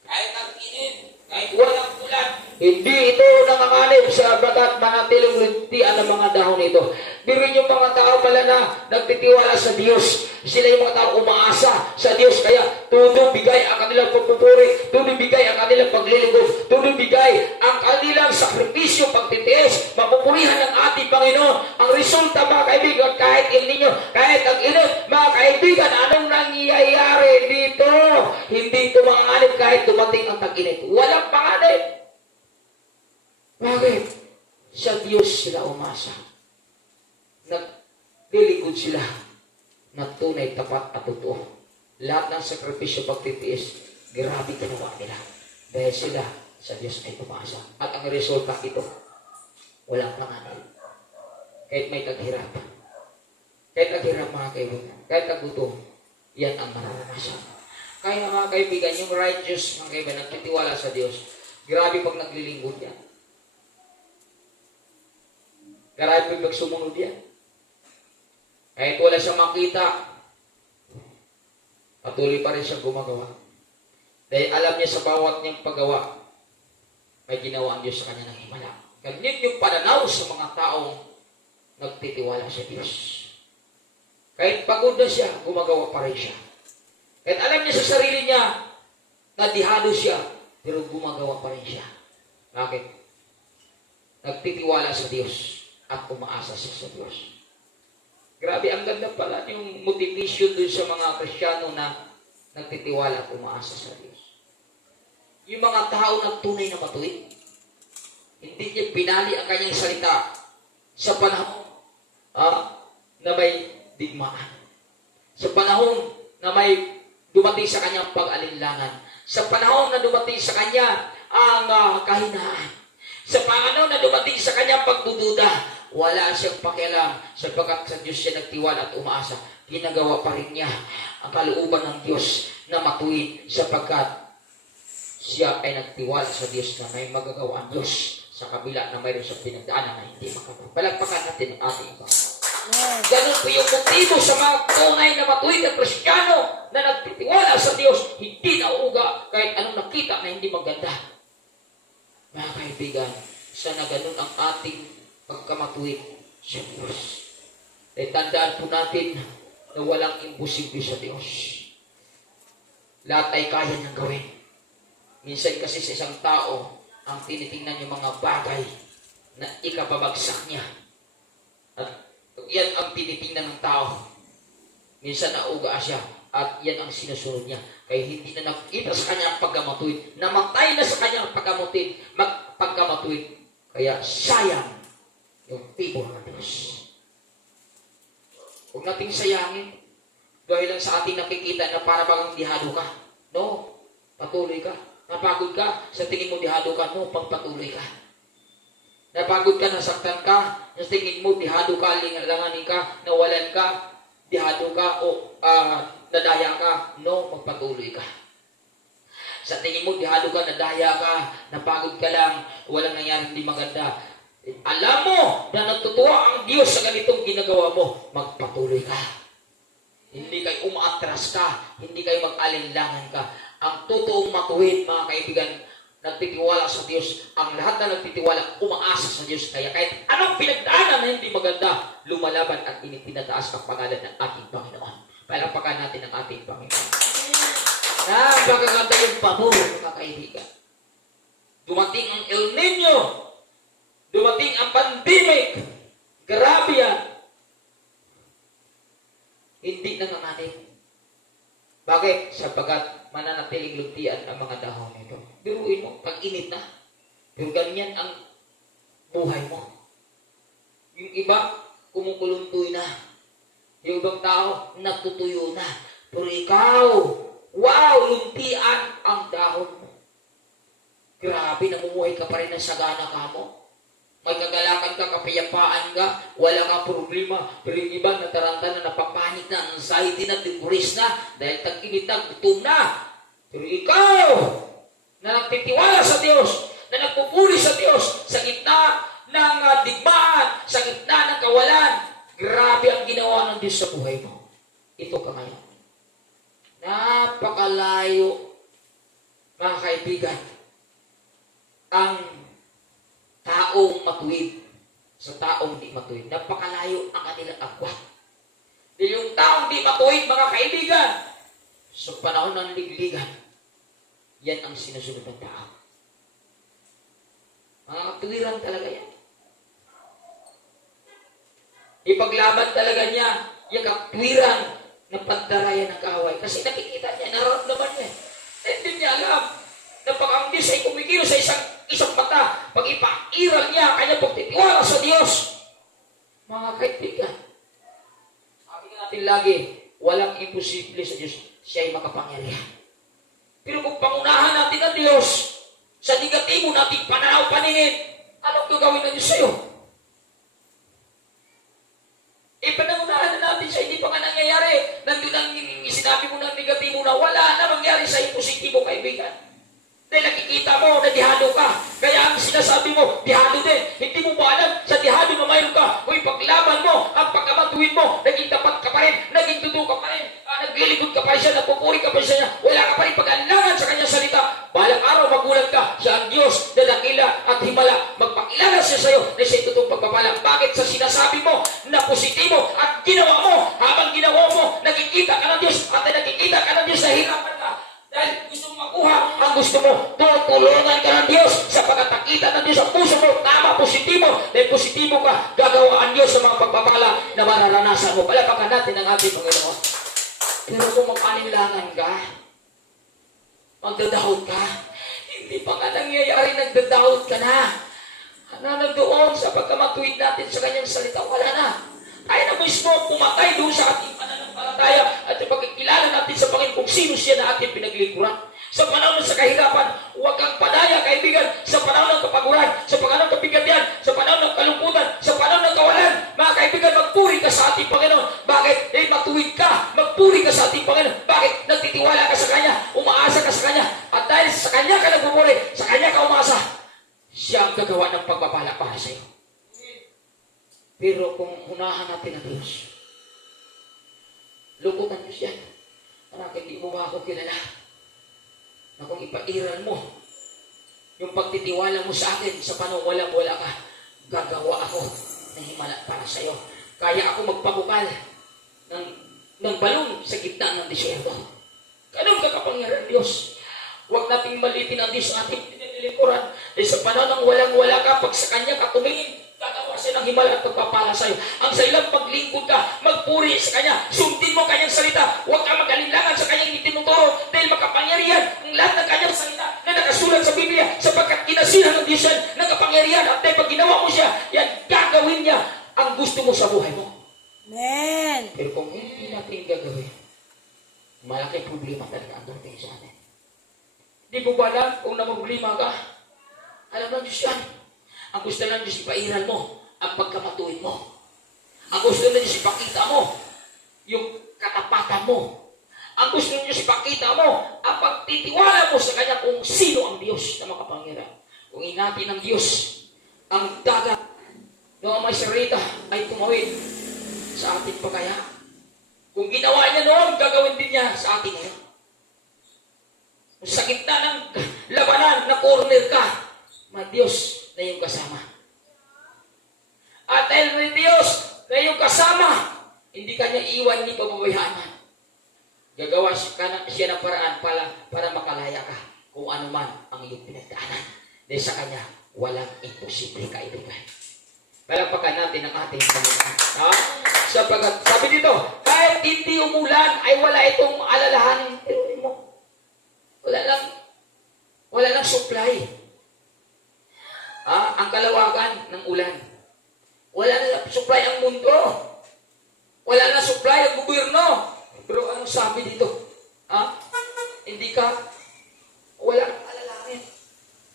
kahit ang init, kahit walang ulan, hindi ito nanganganib sa bagat manatiling lintian ng mga dahon ito. Biruin yung mga tao pala na nagtitiwala sa Diyos. Sila yung mga tao umaasa sa Diyos. Kaya todo bigay ang kanilang pagpupuri, todo bigay ang kanilang paglilingkod, todo bigay ang kanilang sakripisyo, pagtitiis, mapupurihan ng ating Panginoon. Ang resulta, mga kaibigan, kahit ninyo, kahit ang init, mga kaibigan, anong nangyayari dito? Hindi ito manganib kahit dumating ang tag-init. Walang panganib. Bakit? Sa Diyos sila umasa. Naglilingkod sila na tunay, tapat at totoo. Lahat ng sakripisyo, pagtitiis, grabe ginawa nila. Dahil sila sa Diyos ay umasa. At ang resulta ito, walang panganib. Kahit may taghirap. Kahit taghirap, mga kaibigan. Kahit tagutom, yan ang mararanasan. Kaya mga kaibigan, yung righteous, mga kaibigan, nagtitiwala sa Diyos, grabe pag naglilingkod yan. Grabe pag sumunod yan. Kahit wala siyang makita, patuloy pa rin siyang gumagawa. Dahil alam niya sa bawat niyang paggawa, may ginawa ang Diyos sa kanya ng himala. Ganyan yung pananaw sa mga taong nagtitiwala sa Diyos. Kahit pagod na siya, gumagawa pa rin siya. Kahit alam niya sa sarili niya, nadihado siya, pero gumagawa pa rin siya. Bakit? Nagtitiwala sa Diyos at umaasa siya sa Diyos. Grabe, ang ganda pala yung motivation dun sa mga Kristiyano na nagtitiwala at umaasa sa Diyos. Yung mga tao na tunay na matuwid, hindi niya pinali ang kanyang salita sa panahon na may digmaan. Sa panahon na may dumating sa kanyang pag-alinlangan. Sa panahon na dumating sa kanya ang kahinaan. Sa panahon na dumating sa kanyang pagdududa, wala siyang pakialam sapagkat sa Diyos siya nagtiwala at umaasa. Ginagawa pa rin niya ang kalooban ng Diyos na matuwid sapagkat siya ay nagtiwala sa Diyos na may magagawa ang Diyos sa kabila na mayroon siyang pinagdaanan na hindi makagawa. Palagpakan natin ang ating Panginoon. Ganun po yung motibo sa mga tunay na matuwid at Kristiyano na nagtitiwala sa Diyos, hindi nauuga kahit anong nakita na hindi maganda. Mga kaibigan, sana ganun ang ating pagkamatuwid sa Diyos. Dahil tandaan po natin na walang imposible sa Diyos. Lahat ay kaya niyang gawin. Minsan kasi sa isang tao, ang tinitingnan yung mga bagay na ikababagsak niya. At yan ang tinitingnan ng tao. Minsan nauga siya at yan ang sinusunod niya. Kaya hindi na nakita sa kanyang pagkamatuwid. Namatay na sa kanyang pagkamatuwid. matuwid. Kaya sayang yung favor ng Diyos. Huwag nating sayangin dahil lang sa ating nakikita na para bagang dihado ka. No, patuloy ka. Napagod ka, sa tingin mo dihado ka. No, pagpatuloy ka. Napagod ka, nasaktan ka, sa tingin mo dihado ka, langanin ka, nawalan ka, dihado ka o nadaya ka. No, magpatuloy ka. Sa tingin mo, dihado ka, nadaya ka, napagod ka lang, walang nangyari hindi maganda. Alam mo na natutuwa ang Diyos sa ganitong ginagawa mo, magpatuloy ka. Hindi kayo umaatras ka, hindi kayo mag-alinlangan ka. Ang totoong matuwid, mga kaibigan, nagtitiwala sa Diyos. Ang lahat na nagtitiwala, umaasa sa Diyos. Kaya kahit anong pinagdaanan na hindi maganda, lumalaban at itinataas ang pangalan ng ating Panginoon. Palakpakan natin ang ating Panginoon. Napakaganda yung pabor, mga kaibigan. Dumating ang El Nino. Dumating ang pandemic. Grabe yan. Hindi nanganganib. Bakit? Sapagkat mananatiling luntian ang mga dahon nito. Biruin mo, pag-init na. Pero ganyan ang buhay mo. Yung iba, kumukuluntoy na. Yung ibang tao, natutuyo na. Pero ikaw, wow, luntian ang dahon mo. Grabe, namumuhay ka pa rin ng sagana ka mo. May kagalakan ka, kapayapaan ka, wala ka problema. Pero yung iba nataranta na, napapanik na, anxiety na, depressed na, dahil tag-init na, gutom na. Pero ikaw, na nagtitiwala sa Diyos, na nagpupuri sa Diyos, sa gitna ng digmaan, sa gitna ng kawalan, grabe ang ginawa ng Diyos sa buhay mo. Ito ka ngayon. Napakalayo, mga kaibigan, ang taong matuwid sa taong di matuwid. Napakalayo ang kanilang agwat. Yung taong di matuwid, mga kaibigan, sa panahon ng ligligan, yan ang sinusunod ng tao. Mga katuwiran talaga yan. Ipaglaban talaga niya yung katwiran ng pagdarayan ng kaaway. Kasi nakikita niya, nararamdaman niya. Hindi niya alam na pag ang Diyos ay kumikilos sa isang mata, pag ipairal niya, kanya pagtitiwala sa Diyos. Mga kaibigan, sabi natin lagi, walang imposible sa Diyos. Siya ay makapangyarihan. Pero kung pangunahan natin ang Diyos, sa negatibo nating pananaw paningin, anong gagawin ng Diyos sa'yo? Ipanangunahan na natin siya, hindi pa nga nangyayari. Nandun ang sinabi mo ng negatibo na wala na mangyari sa positibo, kaibigan. Dahil nakikita mo na dihado ka. Kaya ang sinasabi mo, dihado din. Hindi mo ba alam sa dihado na mayroon ka? Kung ipaglaban mo, ang pagkamatuwid mo, naging tapat ka pa rin, naging tuto ka pa rin, nagliligod ka pa rin siya, napupuri ka pa rin siya, wala ka pa rin pag-alangan sa kanyang salita. Balang araw magulat ka, siya ang Diyos na dakila at himala. Magpakilala siya sa iyo na siya itutong pagpapala. Bakit sa sinasabi mo na positibo at ginawa mo, habang ginawa mo, nakikita ka ng Diyos at nakikita ka ng Diyos sa hirapan ka. Dahil gusto mo makuha ang gusto mo, tutulungan ka ng Diyos sa pagkatakita ng Diyos sa puso mo. Tama, positibo. Dahil positibo ka, gagawa ang Diyos sa mga pagpapala na mararanasan mo. Palapakan natin ang ating Panginoon. Pero kung mapalinlangan ka, magdadahod ka, hindi pa nga nangyayari, nagdadahod ka na. Hananag doon sa pagkamatuwid natin sa kanyang salita, wala na. Tayo na mismo pumatay doon sa ating pananampalataya at pagkikilala natin sa Panginoon kung sino siya na ating pinaglikuran. Sa panahon sa kahirapan, huwag kang padaya, kaibigan. Sa panahon ng kapaguran, sa panahon ng kabigatian, sa panahon ng kalungkutan, sa panahon ng kawalan, mga kaibigan, magpuri ka sa ating Panginoon. Bakit? Dahil matuwid ka, magpuri ka sa ating Panginoon. Bakit? Nagtitiwala ka sa Kanya, umaasa ka sa Kanya. At dahil sa Kanya ka nagpupuri, sa Kanya ka umaasa, siya ang gagawa ng pagpapala para sa iyo. Pero kung unahan natin ang Diyos, lukot ang Diyos yan. Anak, hindi mo ba ako kilala? Na kung ipairal mo yung pagtitiwala mo sa akin sa panahon wala ka, gagawa ako ng himala para sa iyo. Kaya ako magpabukal ng balon sa gitna ng disyerto. Ganun kakapangyarihan ng Diyos. Huwag nating malitin ang Diyos sa ating pinilikuran. Dahil sa panahon ng walang-wala ka, pag sa Kanya ka tumingin, gagawa siya ng himala at pagpapala sa iyo. Ang sa ilang paglingkod ka, magpuri sa Kanya, sundin mo Kanyang salita, huwag ka mag-alinlangan sa Kanyang itinuturo, dahil makapangyarihan ang lahat ng Kanyang salita na nakasulat sa Biblia, sapagkat inasihan ng Diyos yan, nakapangyarihan ang gusto mo sa buhay mo. Amen. Pero kung hindi natin gagawin, malaking problema talaga ang dating sa atin. Di mo ba alam kung namumblima ka? Alam ng Diyos yan. Ang gusto ng Diyos ipairal mo ang pagkamatuwid mo. Ang gusto ng Diyos ipakita mo yung katapatan mo. Ang gusto ng Diyos ipakita mo ang pagtitiwala mo sa Kanya kung sino ang Diyos na makapangyarihan. Kung ingati ng Diyos ang dagat noong may sarita ay tumawid sa ating pagkaya. Kung ginawa niya noon, gagawin din niya sa ating ngayon. Sa gitna ng labanan na corner ka, may Diyos na iyong kasama. At dahil may Diyos na iyong kasama, hindi ka niya iwan ni pababayaan. Gagawa siya ng paraan para makalaya ka kung ano man ang iyong pinagdaanan. Dahil sa Kanya, walang imposible kaibigan. Palagpakan natin ang ating Panginoon. Sapagat, sabi dito, kahit hindi umulan, ay wala itong alalahanin. Tinunin mo. Wala lang supply. Ang kalawagan ng ulan. Wala na supply ang mundo. Wala na supply ang gobyerno. Pero anong sabi dito? Hindi ka, wala kang alalahanin.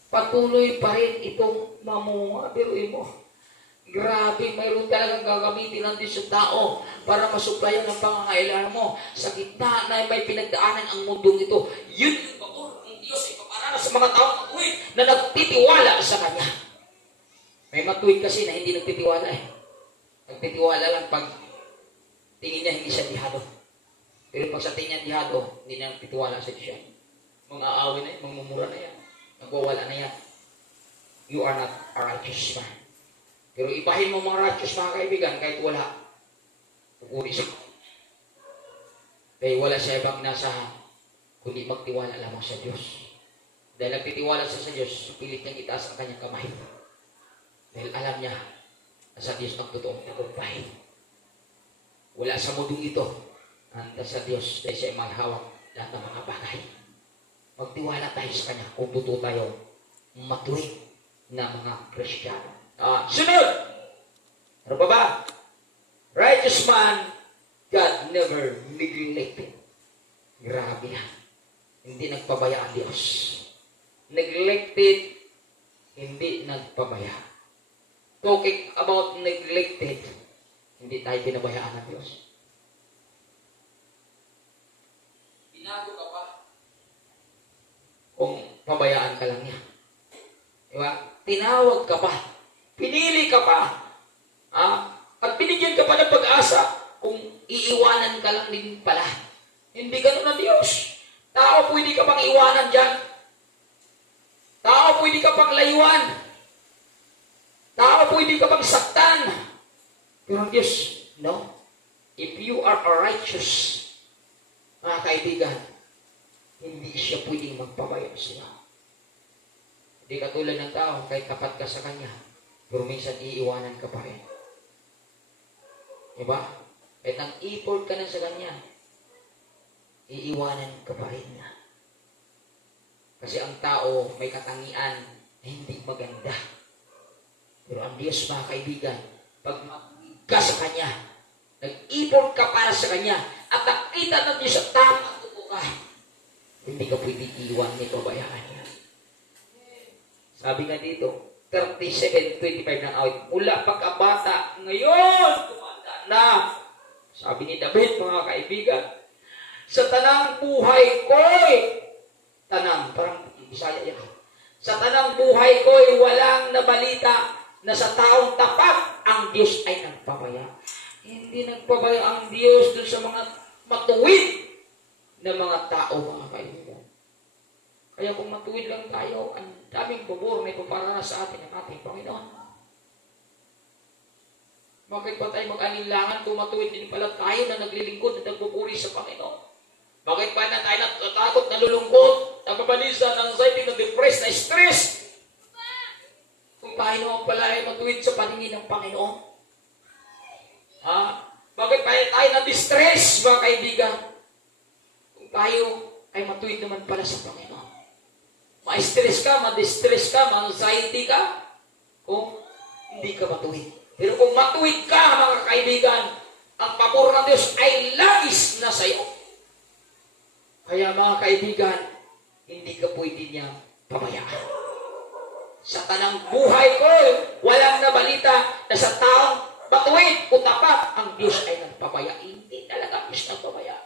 Patuloy pa rin itong mamunga. Biruin mo. Grabe, mayroon talagang gagamitin ng Diyos sa tao para masuplayan ang pangangailangan mo. Sa gitna na may pinagdaanan ang mundong ito, yun yung bakor ng Diyos ay paparana sa mga taong matuwid na nagtitiwala sa Kanya. May matuwid kasi na hindi nagtitiwala eh. Nagtitiwala lang pag tingin niya hindi siya dihado. Pero pag sa tingin niya dihado, hindi na nagtitiwala sa Diyos yan. Mang-aawin na yan, mangmumura na yan, nagwawala na yan. You are not a righteous man. Pero ibahin mo mga righteous mga kaibigan kahit wala. Pupuri siya. Dahil wala siya ibang inasahan kundi magtiwala lamang sa Diyos. Dahil nagtitiwala siya sa Diyos, pilit niyang itaas ang kanyang kamay. Dahil alam niya na sa Diyos ang totoong tagumpay. Wala sa mundong ito. Handa sa Diyos dahil siya ay may hawak lahat ng mga bagay. Magtiwala tayo sa Kanya kung totoo tayo matuwid na mga Kristiyano. Sunod! Ano pa ba? Righteous man, God never neglected. Grabe yan. Hindi nagpabaya ang Diyos. Neglected, hindi nagpabaya. Talking about neglected, hindi tayo pinabayaan ng Diyos. Binago ka pa kung pabayaan ka lang niya. Diba? Tinawag ka pa. Pinili ka pa. At binigyan ka pa ng pag-asa kung iiwanan ka lang din pala. Hindi ganun ang Diyos. Tao, pwede ka pang iwanan dyan. Tao, pwede ka pang layuan. Tao, pwede ka pang saktan. Pero ang Diyos, no? If you are a righteous, mga kaibigan, hindi siya pwedeng magpabaya sa iyo. Hindi katulad ng tao, kahit kapat ka sa Kanya, pero minsan iiwanan ka pa rin. Diba? Kahit ang effort ka na sa Kanya, iiwanan ka pa rin na. Kasi ang tao may katangian na hindi maganda. Pero ang Diyos, mga kaibigan, pag mag-ibig ka sa Kanya, nag-effort ka para sa Kanya, at nakita ng Diyos sa tamang totoo ka, hindi ka pwede iwan ni pabayaan niya. Sabi nga dito, 37:25 ng awit. Mula pagkabata, ngayon, tumanda na. Sabi ni David, mga kaibigan, sa tanang buhay ko'y, parang Bisaya yan. Sa tanang buhay ko'y walang nabalita na sa taong tapat, ang Diyos ay nagpabaya. Hindi nagpabaya ang Diyos dun sa mga matuwid na mga tao, mga kaibigan. Kaya kung matuwid lang tayo, ang daming pabor na ipaparana sa atin ng ating Panginoon. Bakit pa tayo mag-anilangan kung matuwid din pala tayo na naglilingkod at nagpupuri sa Panginoon? Bakit pa na tayo natatakot, nalulungkot, nababalisa, anxiety, na-depress, na-stress? Kung tayo naman pala ay matuwid sa paningin ng Panginoon. Bakit pa tayo na-distress, mga kaibigan? Kung tayo ay matuwid naman pala sa Panginoon. Ma-stress ka, ma-distress ka, ma-anxiety ka, kung hindi ka matuwid. Pero kung matuwid ka, mga kaibigan, ang pabor ng Diyos ay labis na sa iyo. Kaya mga kaibigan, hindi ka pwede niya pabayaan. Sa tanang buhay ko, walang nabalita na sa taong matuwid o tapat, ang Diyos ay nagpabaya. Hindi talaga ang Diyos nagpabaya.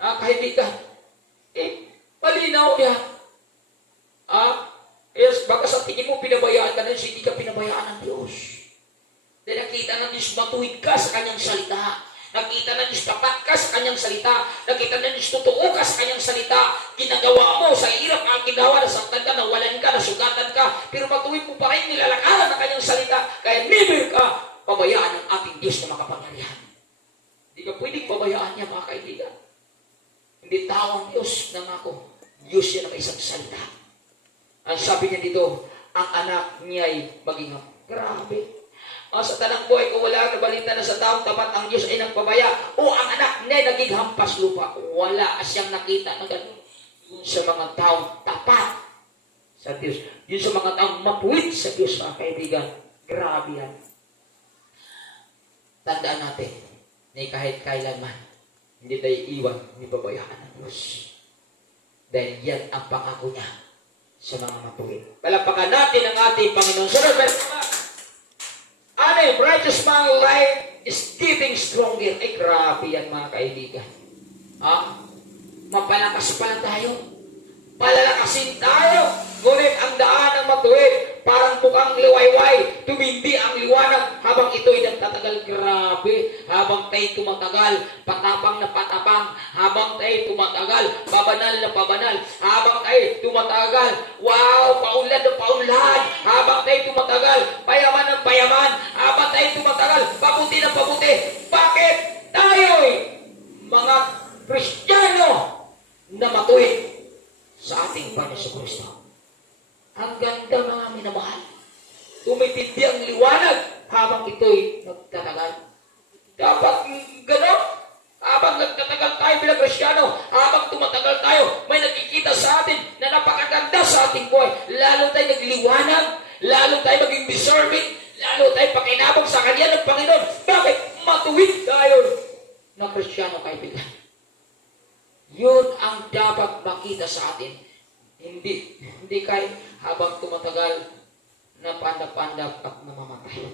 Mga kaibigan, malinaw niya. Yes, baka sa tingin mo pinabayaan ka na, hindi ka pinabayaan ng Diyos. Dahil nakita ng Diyos matuwid ka sa kanyang salita. Nakita ng Diyos tapat ka sa kanyang salita. Nakita ng Diyos totoo ka sa kanyang salita. Ginagawa mo sa hirap ang ginawa, nasaktan ka, nawalan ka, nasugatan ka. Pero matuwid mo pa rin nilalakaran ng kanyang salita. Kaya never ka pabayaan ng ating Diyos na makapangyarihan. Hindi ka pwedeng pabayaan niya, mga kaibigan. Hindi tao ang Diyos ng ako. Diyos yan ang isang salita. Ang sabi niya dito, ang anak niya ay maging grabe. Sa tanang buhay ko, wala nabalita na sa taong tapat ang Diyos ay nagpabaya. O ang anak niya ay naging hampas lupa. Wala siyang nakita na gano'n. Yun sa mga taong tapat sa Diyos. Yun sa mga taong matuwid sa Diyos, mga kaibigan. Grabe yan. Tandaan natin na kahit kailanman, hindi tayo iwan, hindi babayaan ng Diyos. Dahil yan ang pangako niya sa mga matuwid. Palapakan natin ang ating Panginoon. Sunod, verse 5. Righteous man life is getting stronger. Ay, grabe yan, mga kaibigan. Mapalakas pa lang tayo. Palalakasin tayo. Ngunit ang daan ng matuwid, parang mukhang liwayway. Tumindi ang liwanag habang ito'y nagtatagal. Grabe. Habang tayo tumatagal, patapang na patapang. Habang tayo tumatagal, pabanal na pabanal. Habang tayo tumatagal, wow, paunlad na paunlad. Habang tayo tumatagal, payaman ng payaman. Habang tayo tumatagal, pabuti na pabuti. Bakit tayo'y mga Kristiyano na matuwid sa ating Panginoon Kristo? Ang ganda, mga minamahal. Tumitindi ang liwanag habang ito'y nagtatagal. Dapat gano'n. Habang nagtatagal tayo bilang Kristiyano, habang tumatagal tayo, may nakikita sa atin na napakaganda sa ating buhay. Lalo tayo nagliwanag, lalo tayo maging deserving, lalo tayo pakinabang sa Kanya ng Panginoon. Bakit? Matuwid tayo na Kristiyano, kaibigan. Yun ang dapat makita sa atin. Hindi kayo habang tumatagal na pandap-pandap at namamatay.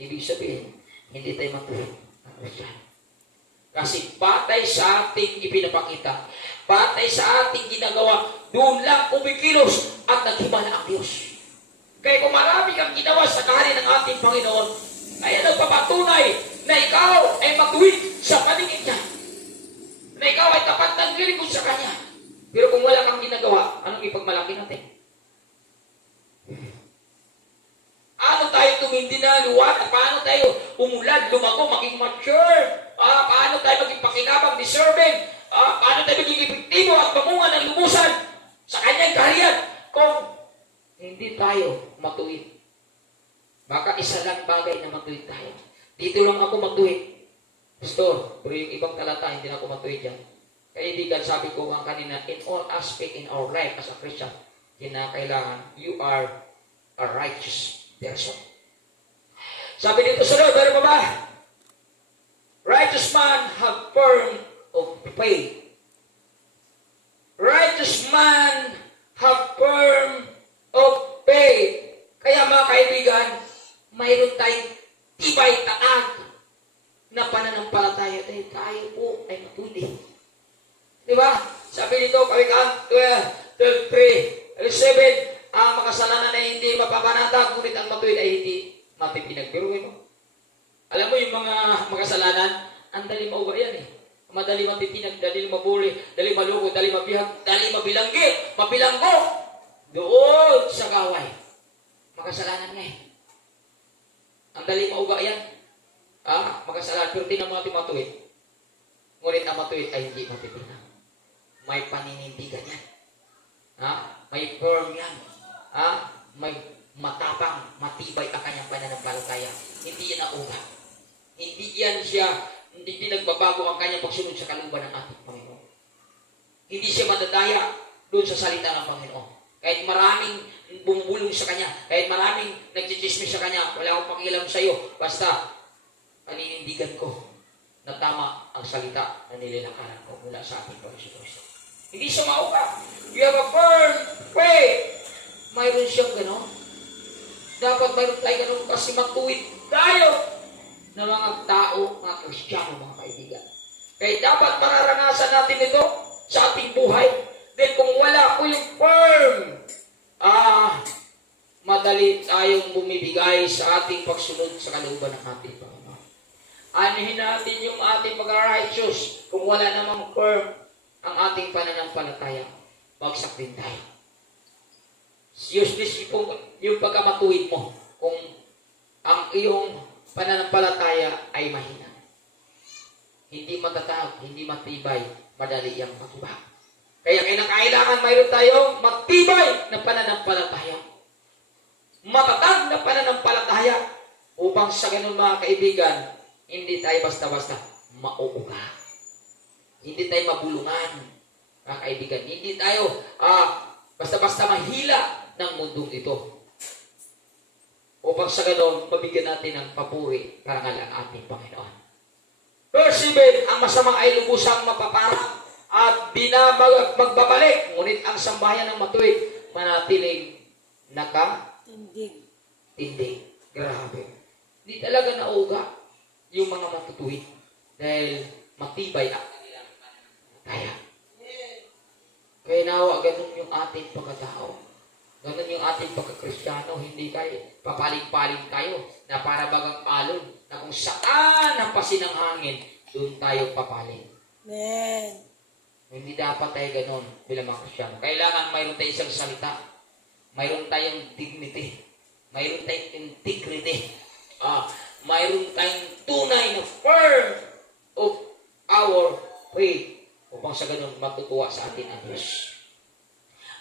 Ibig sabihin, hindi tayo matuwid ang Kristiyano. Kasi patay sa ating ipinapakita, patay sa ating ginagawa, doon lang kumikilos at naghimala ang Diyos. Kaya kung marami kang ginawa sa kahari ng ating Panginoon, kaya nagpapatunay na ikaw ay matuwid sa paningin niya. Na ikaw ay tapat ng lingkod sa Kanya. Pero kung wala kang ginagawa, anong ipagmalaki natin? Ano tayo tumindi na luwan? Paano tayo umulad, lumago, maging mature? Paano tayo maging pakinabang, deserving? Paano tayo maging epektibo at mamunga ng lumusan sa Kanyang kaharian? Kung hindi tayo matuwid. Baka isa lang bagay na matuwid tayo. Dito lang ako matuwid. Pastor, pero yung ibang talata, hindi na ako matuwid yan. Kaibigan, sabi ko nga kanina, in all aspect in our life as a Christian, kinakailangan, you are a righteous person. Sabi dito sa Lord, ano ba? Righteous man have firm of faith. Righteous man have firm of faith. Kaya mga kaibigan, mayroon tayong tibay taag na pananampalataya dahil tayo po ay matuwid. Di ba? Sabi dito, Kawikaan 12:3, 7, ang makasalanan ay hindi mapapanatag, ngunit ang matuwid ay hindi mapipinagbiruin mo. Alam mo yung mga makasalanan, ang dali mauga yan eh. Madali matitinag, dali mabuli, dali maluko, dali mabihag, dali mabilanggi, mabilanggo. Doon sa gaway. Makasalanan nga eh. Ang dali mauga yan. Makasalanan, pero di na mga matuwid. Ngunit ang matuwid ay hindi mapipinag. May paninindigan yan. May firm yan. May matapang, matibay ang kanyang pananampalataya. Hindi yan nauga. Hindi yan siya, hindi nagbabago ang kanyang pagsunod sa kalooban ng ating Panginoon. Hindi siya madadaya doon sa salita ng Panginoon. Kahit maraming bumubulong sa kanya, kahit maraming nagchichismis sa kanya, wala akong pakialam sa iyo. Basta, paninindigan ko na tama ang salita na nilalakaran ko mula sa ating Panginoon Kristo. Hindi siya mauka. You have a firm faith. Mayroon siyang gano'n. Dapat mayroon tayo gano'n kasi matuwid tayo na mga tao, mga Kristiyano, mga kaibigan. Kaya dapat mararanasan natin ito sa ating buhay. Then kung wala po yung firm, madali tayong bumibigay sa ating pagsunod sa kalooban ng ating Panginoon. Anuhin natin yung ating pag-righteous kung wala namang firm ang ating pananampalataya. Bagsak din tayo. Useless yung pagkamatuwid mo kung ang iyong pananampalataya ay mahina. Hindi matatag, hindi matibay, madali yung matuba. Kaya kailangan mayroon tayong matibay na pananampalataya. Matatag na pananampalataya upang sa ganun mga kaibigan, hindi tayo basta-basta mauuga. Hindi tayo mabulungan, mga kaibigan. Hindi tayo basta-basta mahila ng mundong ito. Upang sa ganun, mabigyan natin ng papuri karangal ang ating Panginoon. Verse 7, ang masama ay lubusang mapaparang at magbabalik. Ngunit ang sambahayan ng matuwid, manatiling tindig. Grabe. Hindi talaga nauga yung mga matutuwid dahil matibay ang kanilang pananampalataya. Kaya nawa, ganun yung ating pagkatao. Ganun yung ating pagkakristyano. Hindi kayo, papaling-paling tayo na para bagang palon na kung saan ang pasin ng hangin, doon tayo papaling. Amen. Hindi dapat tayo ganun bilang mga Kristyano. Kailangan mayroon tayong isang salita. Mayroon tayong dignity. Mayroon tayong integrity. Mayroon tayong tunay na firm of our faith. Upang sa ganun matutuwa sa atin ang Diyos.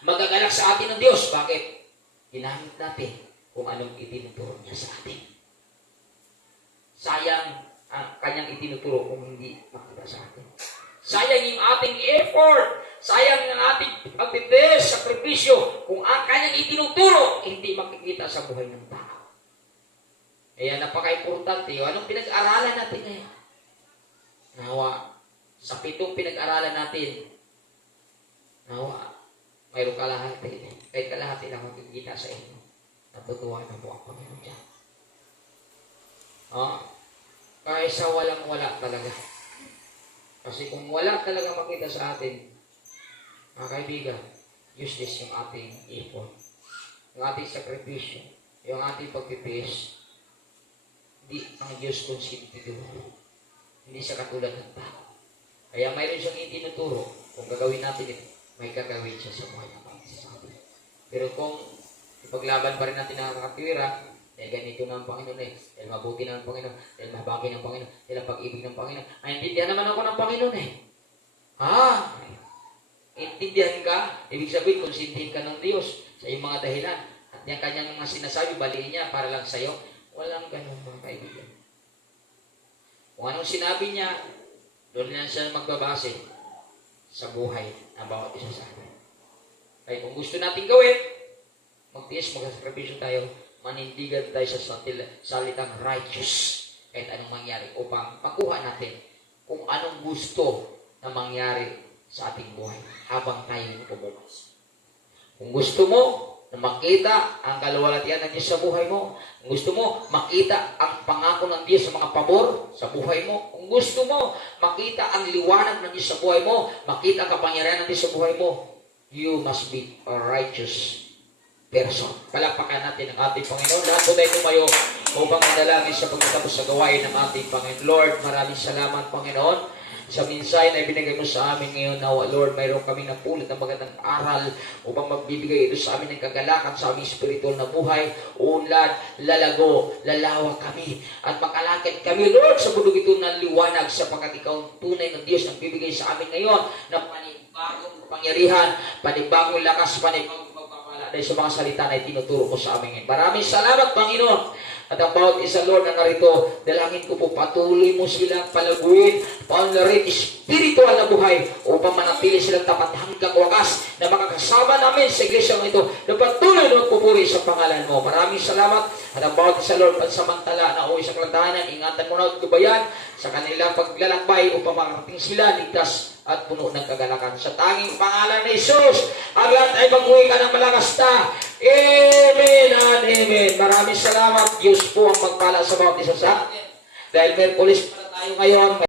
Magagalak sa atin ang Diyos. Bakit? Ginamit natin kung anong itinuturo niya sa atin. Sayang ang kanyang itinuturo kung hindi makita sa atin. Sayang yung ating effort. Sayang yung ating pagtitiis, sakripisyo. Kung ang kanyang itinuturo, hindi makikita sa buhay ng tao. Kaya napaka-importante. Anong pinag-aralan natin ngayon? Nawa, sa 7 pinag-aralan natin, nawa, mayroong kalahati. Kahit kalahati lang makikita sa inyo. Natutuwa na po ang Panginoon dyan. Kaysa walang-wala talaga. Kasi kung wala talaga makita sa atin, mga kaibigan, useless yung ating effort, yung ating sakripisyo, yung ating pagpipis, hindi ang Diyos konsentido. Hindi siya katulad ng tao. Kaya mayroon siyang itinuturo, kung gagawin natin ito, may gagawin siya sa buhay ng pagsasabi. Pero kung ipaglaban pa rin natin ang nakatwira, ganito na ang Panginoon dahil mabuti na ang Panginoon, dahil mabaki ng Panginoon, dahil ang pag-ibig ng Panginoon. Intindihan naman ako ng Panginoon Intindihan ka, ibig sabihin, konsintihin ka ng Diyos sa iyong mga dahilan. At yung kanyang mga sinasabi, baliin niya para lang sa'yo. Walang ganun mga kaibigan. Kung anong sinabi niya, doon lang siya magbabase sa buhay ng bawat isa sa atin. Kaya kung gusto natin gawin, magtiis, magsakripisyo tayo, manindigan tayo sa salitang righteous kahit anong mangyari upang makuha natin kung anong gusto na mangyari sa ating buhay habang tayo pumupas. Kung gusto mo na makita ang kaluwalhatian ng Diyos sa buhay mo, kung gusto mo makita ang pangako ng Diyos sa mga pabor sa buhay mo, kung gusto mo makita ang liwanag ng Diyos sa buhay mo, makita ang kapangyarihan ng Diyos sa buhay mo, you must be a righteous person. Palakpakan natin ang ating Panginoon. Lahat po tayo tumayo upang manalangin sa pagtatapos sa gawain ng ating Panginoon. Lord, maraming salamat, Panginoon, sa minsay na ibinigay mo sa amin ngayon. Nawa, Lord, mayroon kami napulot ng magandang aral upang magbibigay ito sa amin ng kagalakan sa aming spiritual na buhay. Unlad, lalago, lalawa kami at makalakad kami, Lord, sa bundok ito ng liwanag sapagkat ikaw ang tunay ng Diyos ang bibigay sa amin ngayon na panibagong kapangyarihan, panibagong lakas, panibagong dahil sa mga salita na itinuturo ko sa amin. Maraming salamat, Panginoon. At ang bawat isa, Lord, na narito, dalangin ko po patuloy mo silang palaguin, paunlarin espiritual na buhay upang manatili silang tapat hanggang wakas na makakasama namin sa iglesia ito na patuloy na magpupuri sa pangalan mo. Maraming salamat. At ang bawat isa, Lord, pansamantala na uwi sa kaladahanan, ingatan mo na at gubayan sa kanilang paglalakbay upang makarating sila ligtas at puno ng kagalakan. Sa tanging pangalan ni Jesus, ang lahat ay mag-uwi ka ng malakas na. Amen and amen. Maraming salamat. Diyos po ang magpala sa bawat isa sa atin. Dahil Merkulis para tayo ngayon,